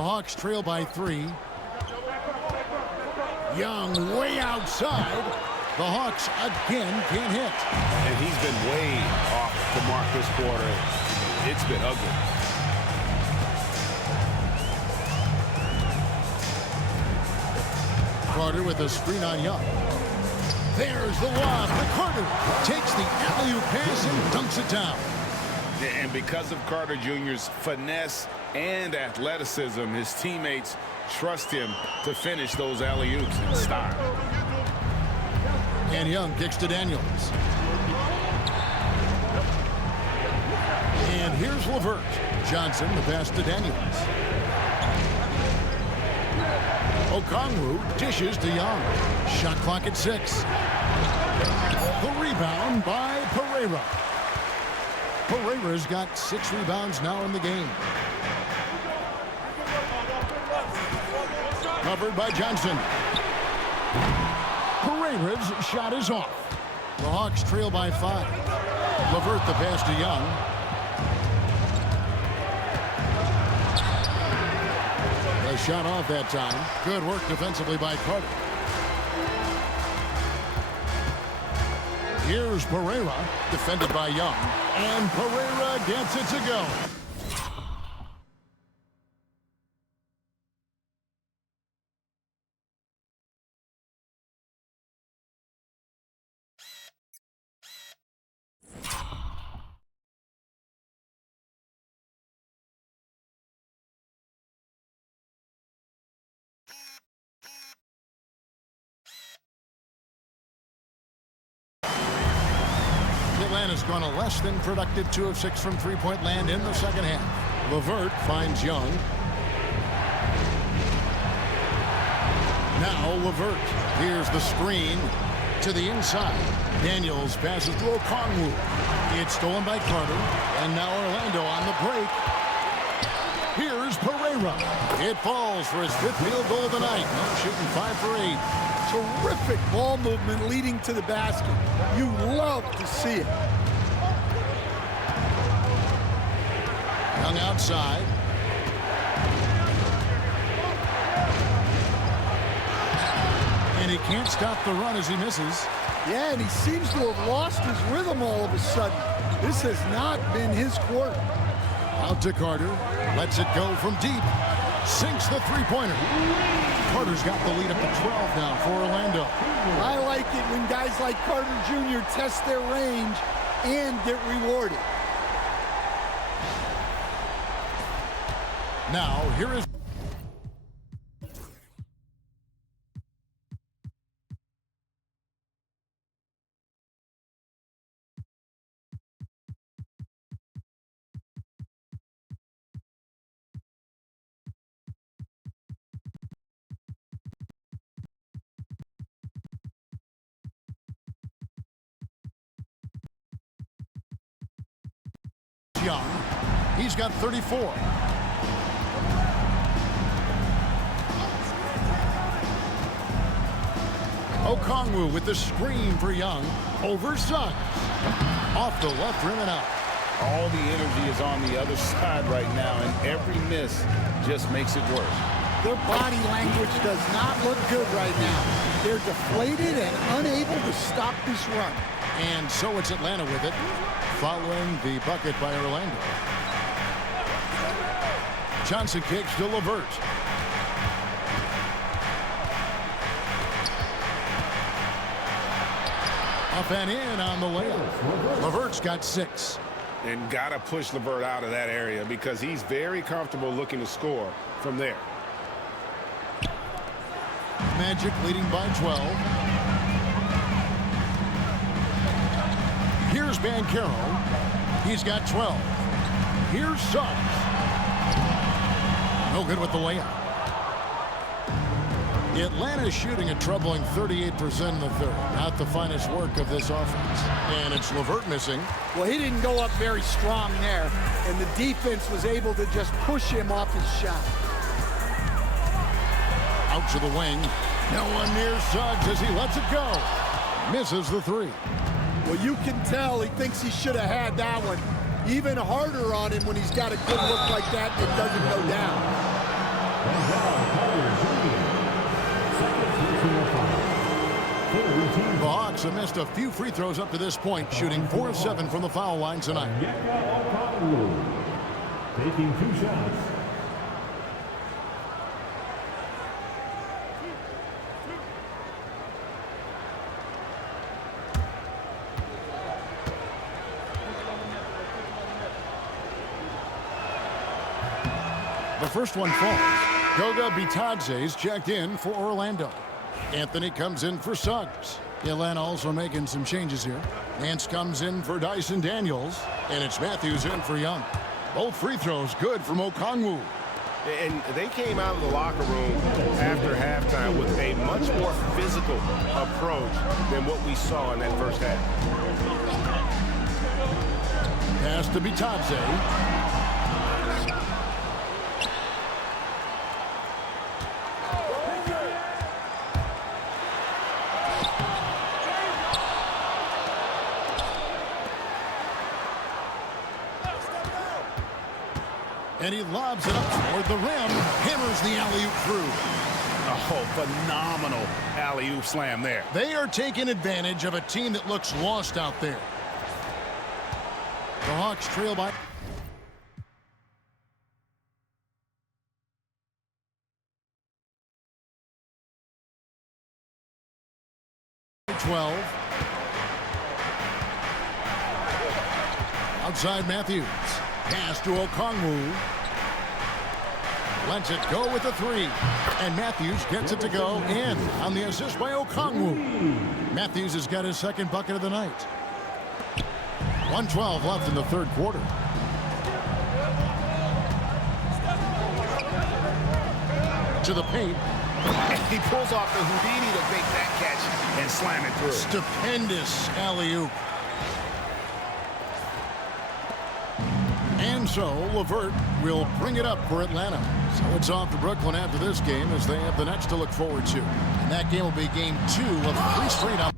The Hawks trail by 3. Young way outside. The Hawks again can't hit. And he's been way off the mark this quarter. It's been ugly. Carter with a screen on Young. There's the lob. Carter takes the alley-oop pass and dunks it down. And because of Carter Jr.'s finesse and athleticism, his teammates trust him to finish those alley-oops in style. And Young kicks to Daniels. And here's LeVert. Johnson, the pass to Daniels. Okongwu dishes to Young. Shot clock at 6. The rebound by Pereira. Pereira's got 6 rebounds now in the game. Covered by Johnson. Pereira's shot is off. The Hawks trail by 5. LeVert the pass to Young. A shot off that time. Good work defensively by Carter. Here's Pereira, defended by Young. And Pereira gets it to go. Atlanta's gone a less than productive 2 of 6 from three-point land in the second half. LeVert finds Young. Now LeVert. Here's the screen to the inside. Daniels passes to Okongwu. It's stolen by Carter. And now Orlando on the break. Here's Pereira. It falls for his 5th field goal of the night. Now shooting 5 for 8. Terrific ball movement leading to the basket. You love to see it. Young outside. And he can't stop the run as he misses. Yeah, and he seems to have lost his rhythm all of a sudden. This has not been his quarter. Out to Carter. Lets it go from deep. Sinks the three-pointer. Carter's got the lead up to 12 now for Orlando. I like it when guys like Carter Jr. test their range and get rewarded. Now, here is... Young. He's got 34. Okongwu with the screen for Young. Over Suggs. Off the left rim and out. All the energy is on the other side right now, and every miss just makes it worse. Their body language does not look good right now. They're deflated and unable to stop this run. And so it's Atlanta with it, following the bucket by Orlando. Johnson kicks to LeVert. Up and in on the layup. LeVert's got 6. And got to push LeVert out of that area because he's very comfortable looking to score from there. Magic leading by 12. Here's Banchero. He's got 12. Here's Suggs. No good with the layup. Atlanta's shooting a troubling 38% in the third. Not the finest work of this offense. And it's LeVert missing. Well, he didn't go up very strong there, and the defense was able to just push him off his shot. Out to the wing. No one near Suggs as he lets it go. Misses the 3. Well, you can tell he thinks he should have had that one. Even harder on him when he's got a good look like that and it doesn't go down. And now Carter Jr. Second personal foul. Third team. The Hawks have missed a few free throws up to this point, shooting 4-7 from the foul line tonight. Taking 2 shots. The first one falls. Goga Bitadze's checked in for Orlando. Anthony comes in for Suggs. Atlanta also making some changes here. Nance comes in for Dyson Daniels, and it's Matthews in for Young. Both free throws good from Okongwu. And they came out of the locker room after halftime with a much more physical approach than what we saw in that first half. Pass to Bitadze. And he lobs it up toward the rim, hammers the alley-oop through. Oh, phenomenal alley-oop slam there. They are taking advantage of a team that looks lost out there. The Hawks trail by 12. Outside Matthews. Pass to Okongwu. Lets it go with a 3. And Matthews gets it to go in on the assist by Okongwu. Matthews has got his second bucket of the night. 1:12 left in the third quarter. To the paint. He pulls off the Houdini to make that catch and slam it through. Stupendous alley-oop. And so LeVert will bring it up for Atlanta. So it's off to Brooklyn after this game as they have the Nets to look forward to. And that game will be game 2 of 3 straight up.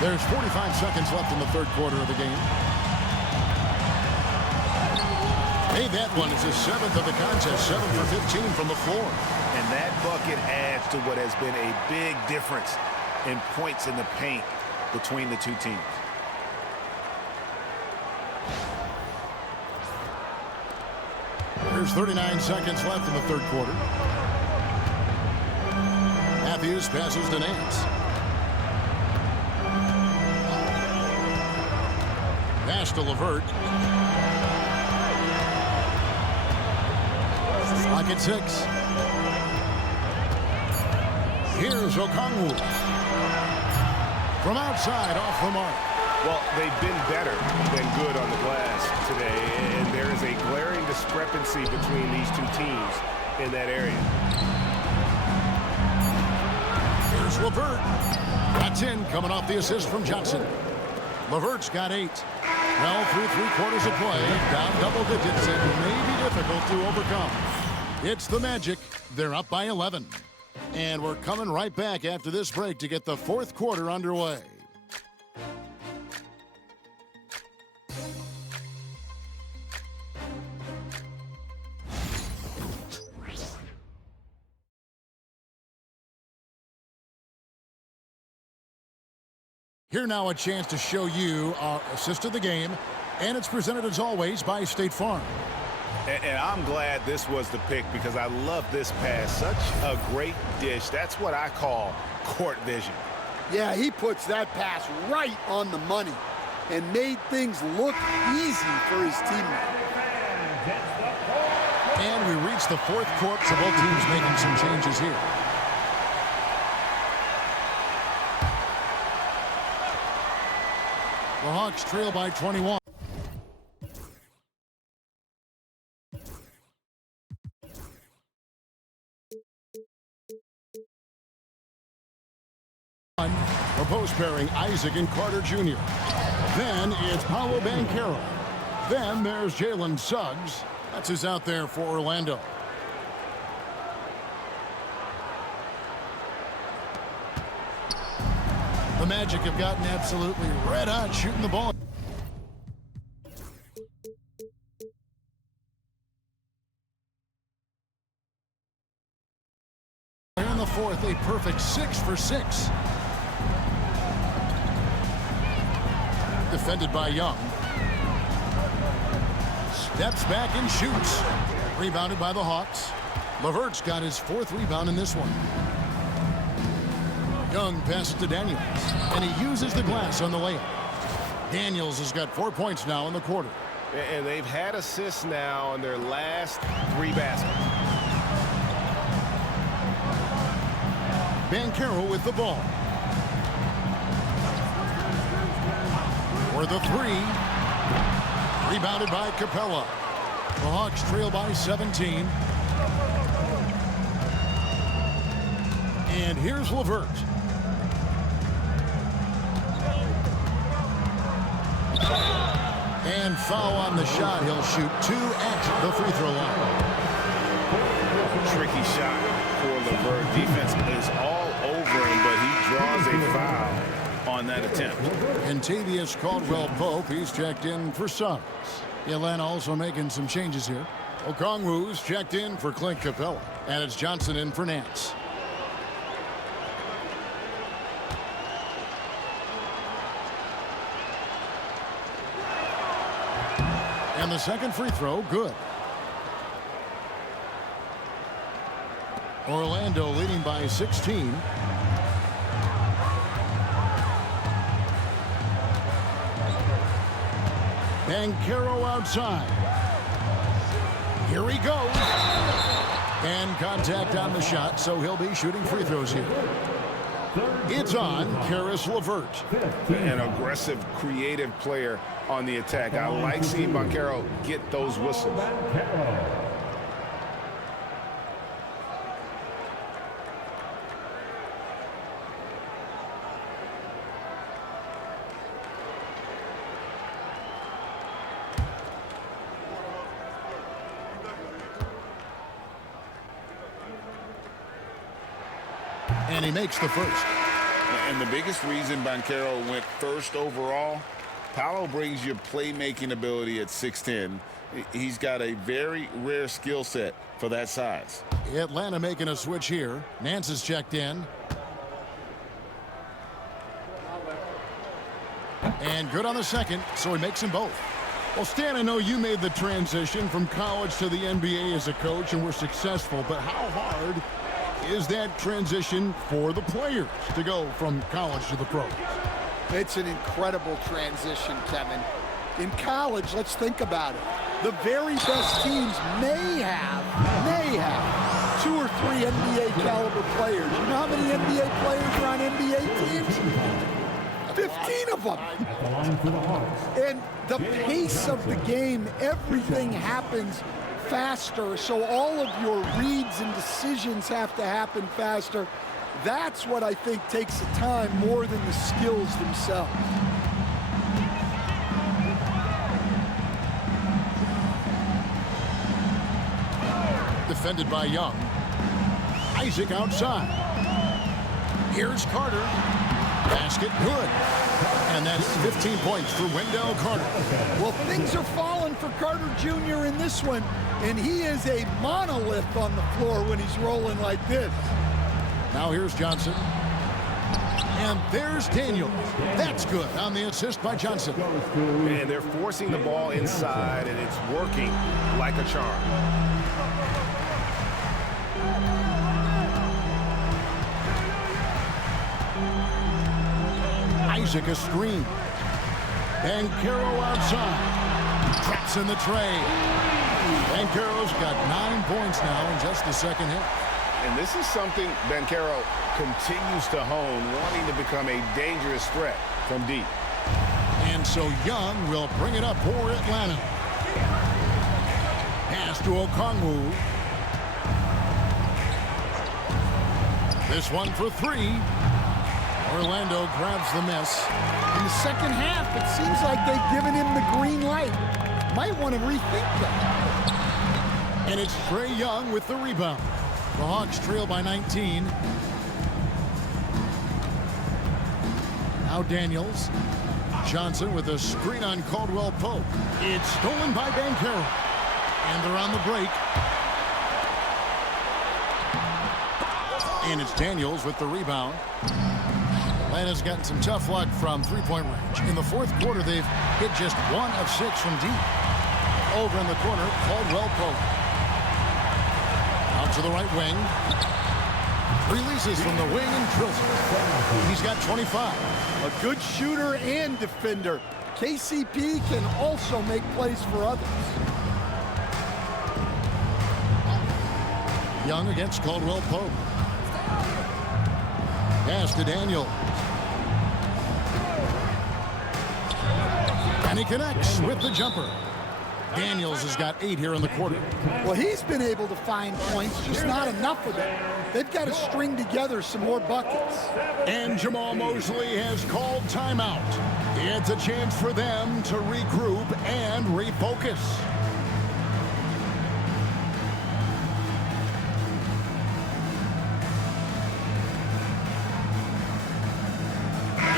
There's 45 seconds left in the third quarter of the game. Made that one. It's his 7th of the contest, 7 for 15 from the floor. And that bucket adds to what has been a big difference in points in the paint between the two teams. There's 39 seconds left in the third quarter. Matthews passes to Nance. Pass to LeVert. Clock at 6. Here's Okongwu. From outside, off the mark. Well, they've been better than good on the glass today, and there is a glaring discrepancy between these two teams in that area. Here's LeVert. That's in, coming off the assist from Johnson. LeVert's got 8. Well, through 3 quarters of play, down double digits, and may be difficult to overcome. It's the Magic. They're up by 11. And we're coming right back after this break to get the fourth quarter underway. Here now a chance to show you our assist of the game, and it's presented as always by State Farm. And I'm glad this was the pick because I love this pass. Such a great dish. That's what I call court vision. Yeah, he puts that pass right on the money and made things look easy for his teammate. And we reach the fourth quarter, so both teams making some changes here. The Hawks trail by 21. Close pairing, Isaac and Carter Jr. Then it's Paolo Banchero. Then there's Jalen Suggs. That's who's out there for Orlando. The Magic have gotten absolutely red hot shooting the ball. In the fourth, a perfect 6 for 6. Defended by Young. Steps back and shoots. Rebounded by the Hawks. LeVert's got his 4th rebound in this one. Young passes to Daniels, and he uses the glass on the layup. Daniels has got 4 points now in the quarter. And they've had assists now in their last 3 baskets. Banchero with the ball. For the 3. Rebounded by Capella. The Hawks trail by 17. And here's LeVert. And foul on the shot. He'll shoot 2 at the free throw line. Tricky shot for LeVert. Defense is all over him, but he draws a foul on that attempt. Contavious Caldwell-Pope, he's checked in for Suggs. Atlanta also making some changes here. Okongwu's checked in for Clint Capella. And it's Johnson in for Nance. And the second free throw, good. Orlando leading by 16. Banchero outside. Here he goes. And contact on the shot, so he'll be shooting free throws here. It's on Caris LeVert. An aggressive, creative player on the attack. I like seeing Banchero get those whistles. And he makes the first. And the biggest reason Banchero went first overall, Paolo brings your playmaking ability at 6'10". He's got a very rare skill set for that size. Atlanta making a switch here. Nance is checked in. And good on the second, so he makes them both. Well, Stan, I know you made the transition from college to the NBA as a coach and were successful, but how hard is that transition for the players to go from college to the pros? It's an incredible transition, Kevin. In college, let's think about it. The very best teams may have 2 or 3 NBA caliber players. You know how many NBA players are on NBA teams? 15 of them. And the pace of the game, everything happens faster, so all of your reads and decisions have to happen faster. That's what I think takes the time more than the skills themselves. Defended by Young. Isaac outside. Here's Carter. Basket good. And that's 15 points for Wendell Carter. Well, things are falling for Carter Jr. in this one, and he is a monolith on the floor when he's rolling like this. Now here's Johnson. And there's Daniels. That's good on the assist by Johnson. And they're forcing the ball inside, and it's working like a charm. Isaac a screen. Banchero outside. Traps in the tray. Banchero's got 9 points now in just the second half. And this is something Banchero continues to hone, wanting to become a dangerous threat from deep. And so Young will bring it up for Atlanta. Pass to Okongwu. This one for 3. Orlando grabs the miss. In the second half, it seems like they've given him the green light. Might want to rethink that. And it's Trae Young with the rebound. The Hawks trail by 19. Now Daniels. Johnson with a screen on Caldwell Pope. It's stolen by Banchero. And they're on the break. And it's Daniels with the rebound. Atlanta's gotten some tough luck from three-point range. In the fourth quarter, they've hit just 1 of 6 from deep. Over in the corner, Caldwell Pope. Out to the right wing. Releases from the wing and drills it. He's got 25. A good shooter and defender. KCP can also make plays for others. Young against Caldwell Pope. Pass to Daniel. And he connects with the jumper. Daniels has got 8 here in the quarter. Well, he's been able to find points, just not enough of them. They've got to string together some more buckets. And Jamal Mosley has called timeout. It's a chance for them to regroup and refocus.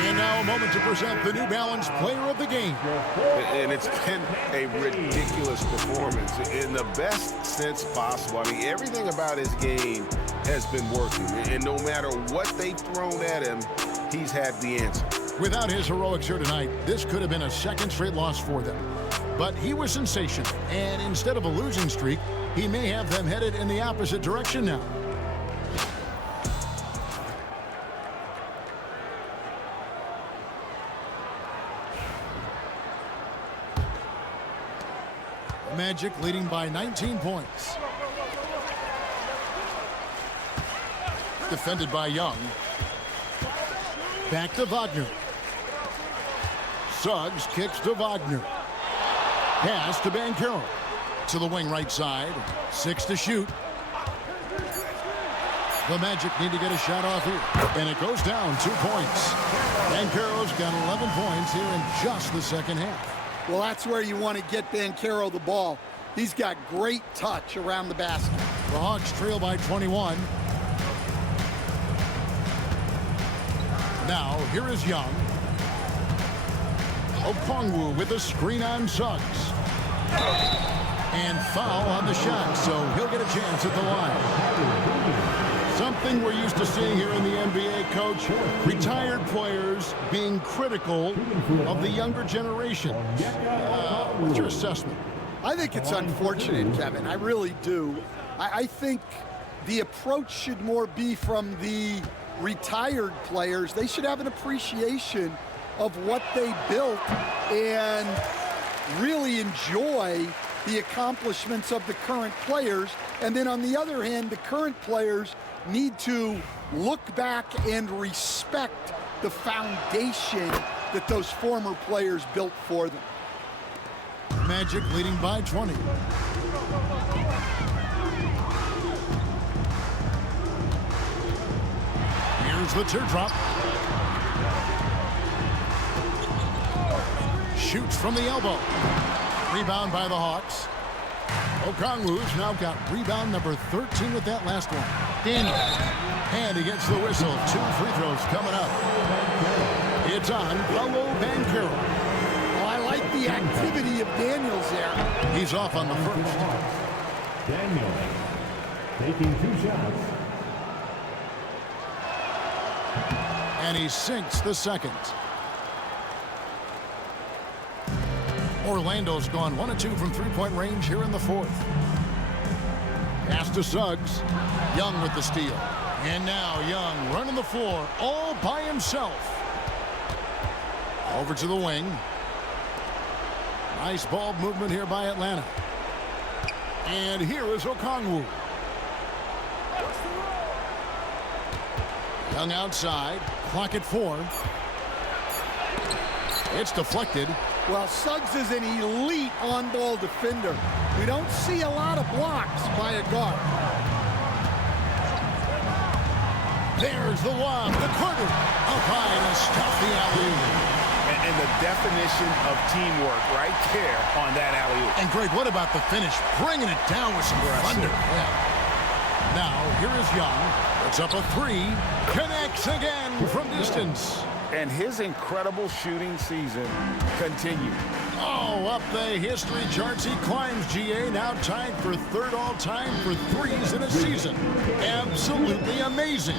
And now a moment to present the New Balance Player of the Game. And it's been a ridiculous performance in the best sense possible. I mean, everything about his game has been working. And no matter what they've thrown at him, he's had the answer. Without his heroics here tonight, this could have been a second straight loss for them. But he was sensational. And instead of a losing streak, he may have them headed in the opposite direction now. Magic leading by 19 points. Defended by Young. Back to Wagner. Suggs kicks to Wagner. Pass to Banchero. To the wing right side. 6 to shoot. The Magic need to get a shot off here. And it goes down 2 points. Banchero's got 11 points here in just the second half. Well, that's where you want to get Banchero the ball. He's got great touch around the basket. The Hawks trail by 21. Now, here is Young. Okongwu with a screen on Suggs. And foul on the shot, so he'll get a chance at the line. Something we're used to seeing here in the NBA, Coach. Retired players being critical of the younger generation. What's your assessment? I think it's unfortunate, Kevin. I really do. I think the approach should more be from the retired players. They should have an appreciation of what they built and really enjoy the accomplishments of the current players. And then on the other hand, the current players need to look back and respect the foundation that those former players built for them. Magic leading by 20. Here's the teardrop. Shoots from the elbow. Rebound by the Hawks. Okongwu's now got rebound number 13 with that last one. Daniel. And he gets the whistle. 2 free throws coming up. It's on Paolo Banchero. Well, I like the activity of Daniels there. He's off on the first. Daniel taking 2 shots. And he sinks the second. Orlando's gone 1 of 2 from three-point range here in the fourth. Pass to Suggs. Young with the steal. And now Young running the floor all by himself. Over to the wing. Nice ball movement here by Atlanta. And here is Okongwu. Young outside. Clock at 4. It's deflected. Well, Suggs is an elite on-ball defender. We don't see a lot of blocks by a guard. There's the lob. The Carter up high to stop the alley-oop. And the definition of teamwork right there on that alley-oop. And Greg, what about the finish? Bringing it down with some thunder. Yeah. Now, here is Young. Puts up a three. Connects again from distance. And his incredible shooting season continues. Oh, up the history charts he climbs, GA. Now tied for third all-time for threes in a season. Absolutely amazing.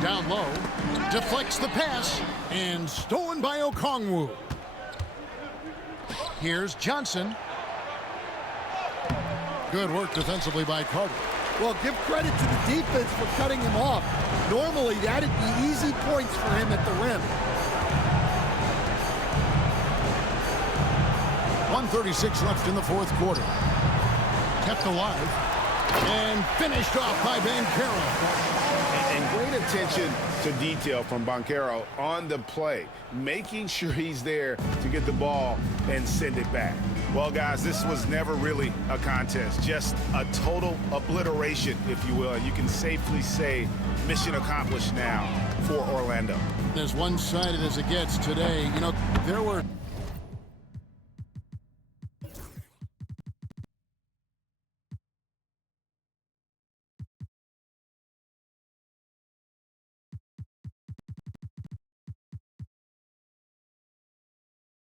Down low. Deflects the pass. And stolen by Okongwu. Here's Johnson. Good work defensively by Carter. Well, give credit to the defense for cutting him off. Normally, that'd be easy points for him at the rim. 1:36 left in the fourth quarter. Kept alive. And finished off by Banchero. And great attention to detail from Banchero on the play, making sure he's there to get the ball and send it back. Well, guys, this was never really a contest, just a total obliteration, if you will. And you can safely say mission accomplished now for Orlando. As one-sided as it gets today, you know, there were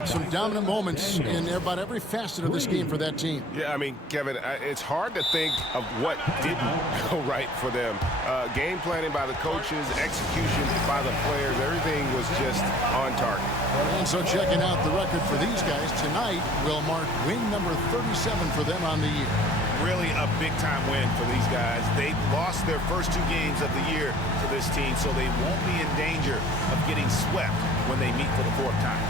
some dominant moments in about every facet of this game for that team. Yeah, I mean, Kevin, it's hard to think of what didn't go right for them. Game planning by the coaches, execution by the players, everything was just on target. And so checking out the record for these guys tonight will mark win number 37 for them on the year. Really a big-time win for these guys. They lost their first two games of the year to this team, so they won't be in danger of getting swept when they meet for the fourth time.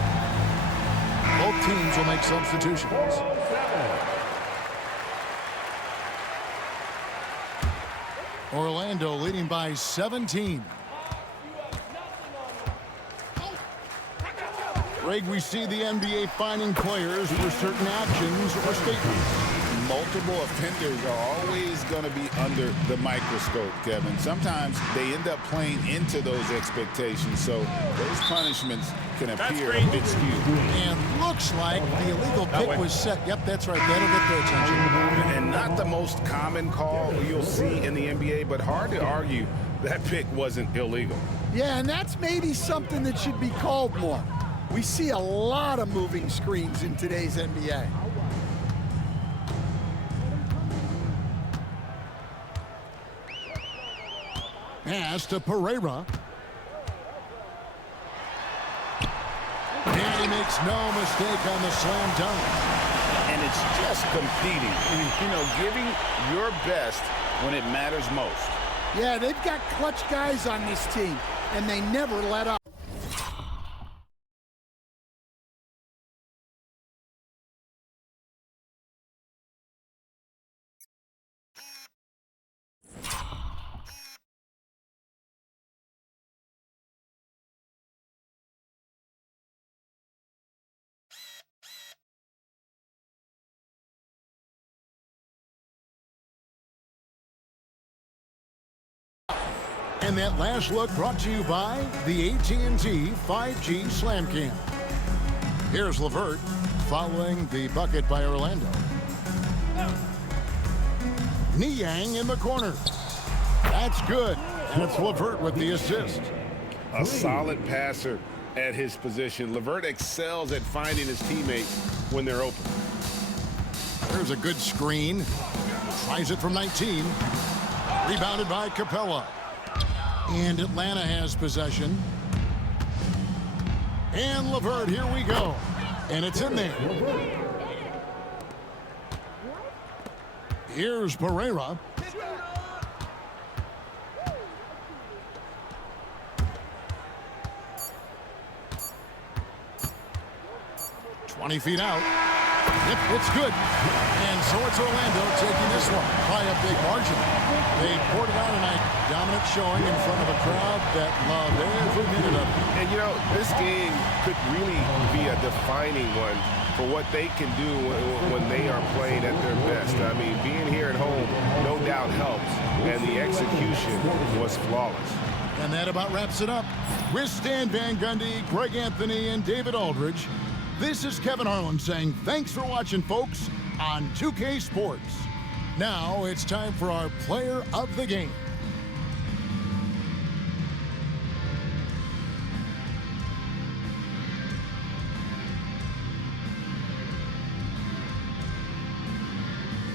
Both teams will make substitutions. Orlando leading by 17. Greg, we see the NBA finding players for certain actions or statements. Multiple offenders are always going to be under the microscope, Kevin. Sometimes they end up playing into those expectations, so those punishments can appear a bit skewed. And looks like the illegal pick was set. Yep, that's right. That'll get their attention. And not the most common call you'll see in the NBA, but hard to argue that pick wasn't illegal. Yeah, and that's maybe something that should be called more. We see a lot of moving screens in today's NBA. Pass to Pereira. And he makes no mistake on the slam dunk. And it's just competing, you know, giving your best when it matters most. Yeah, they've got clutch guys on this team, and they never let up. And that last look brought to you by the AT&T 5G Slam Cam. Here's LeVert following the bucket by Orlando. Niang in the corner. That's good. And it's LeVert with the assist. A solid passer at his position. LeVert excels at finding his teammates when they're open. There's a good screen. Tries it from 19. Rebounded by Capella. And Atlanta has possession. And LeVert, here we go. And it's in there. Here's Pereira. "20 feet out. Yep, it's good. And so it's Orlando taking this one by a big margin. They poured it out tonight. Dominant showing in front of a crowd that loved every minute of it. And, you know, this game could really be a defining one for what they can do when they are playing at their best. I mean, being here at home no doubt helps, and the execution was flawless. And that about wraps it up. With Stan Van Gundy, Greg Anthony, and David Aldridge, this is Kevin Harlan saying thanks for watching, folks, on 2K Sports. Now it's time for our player of the game.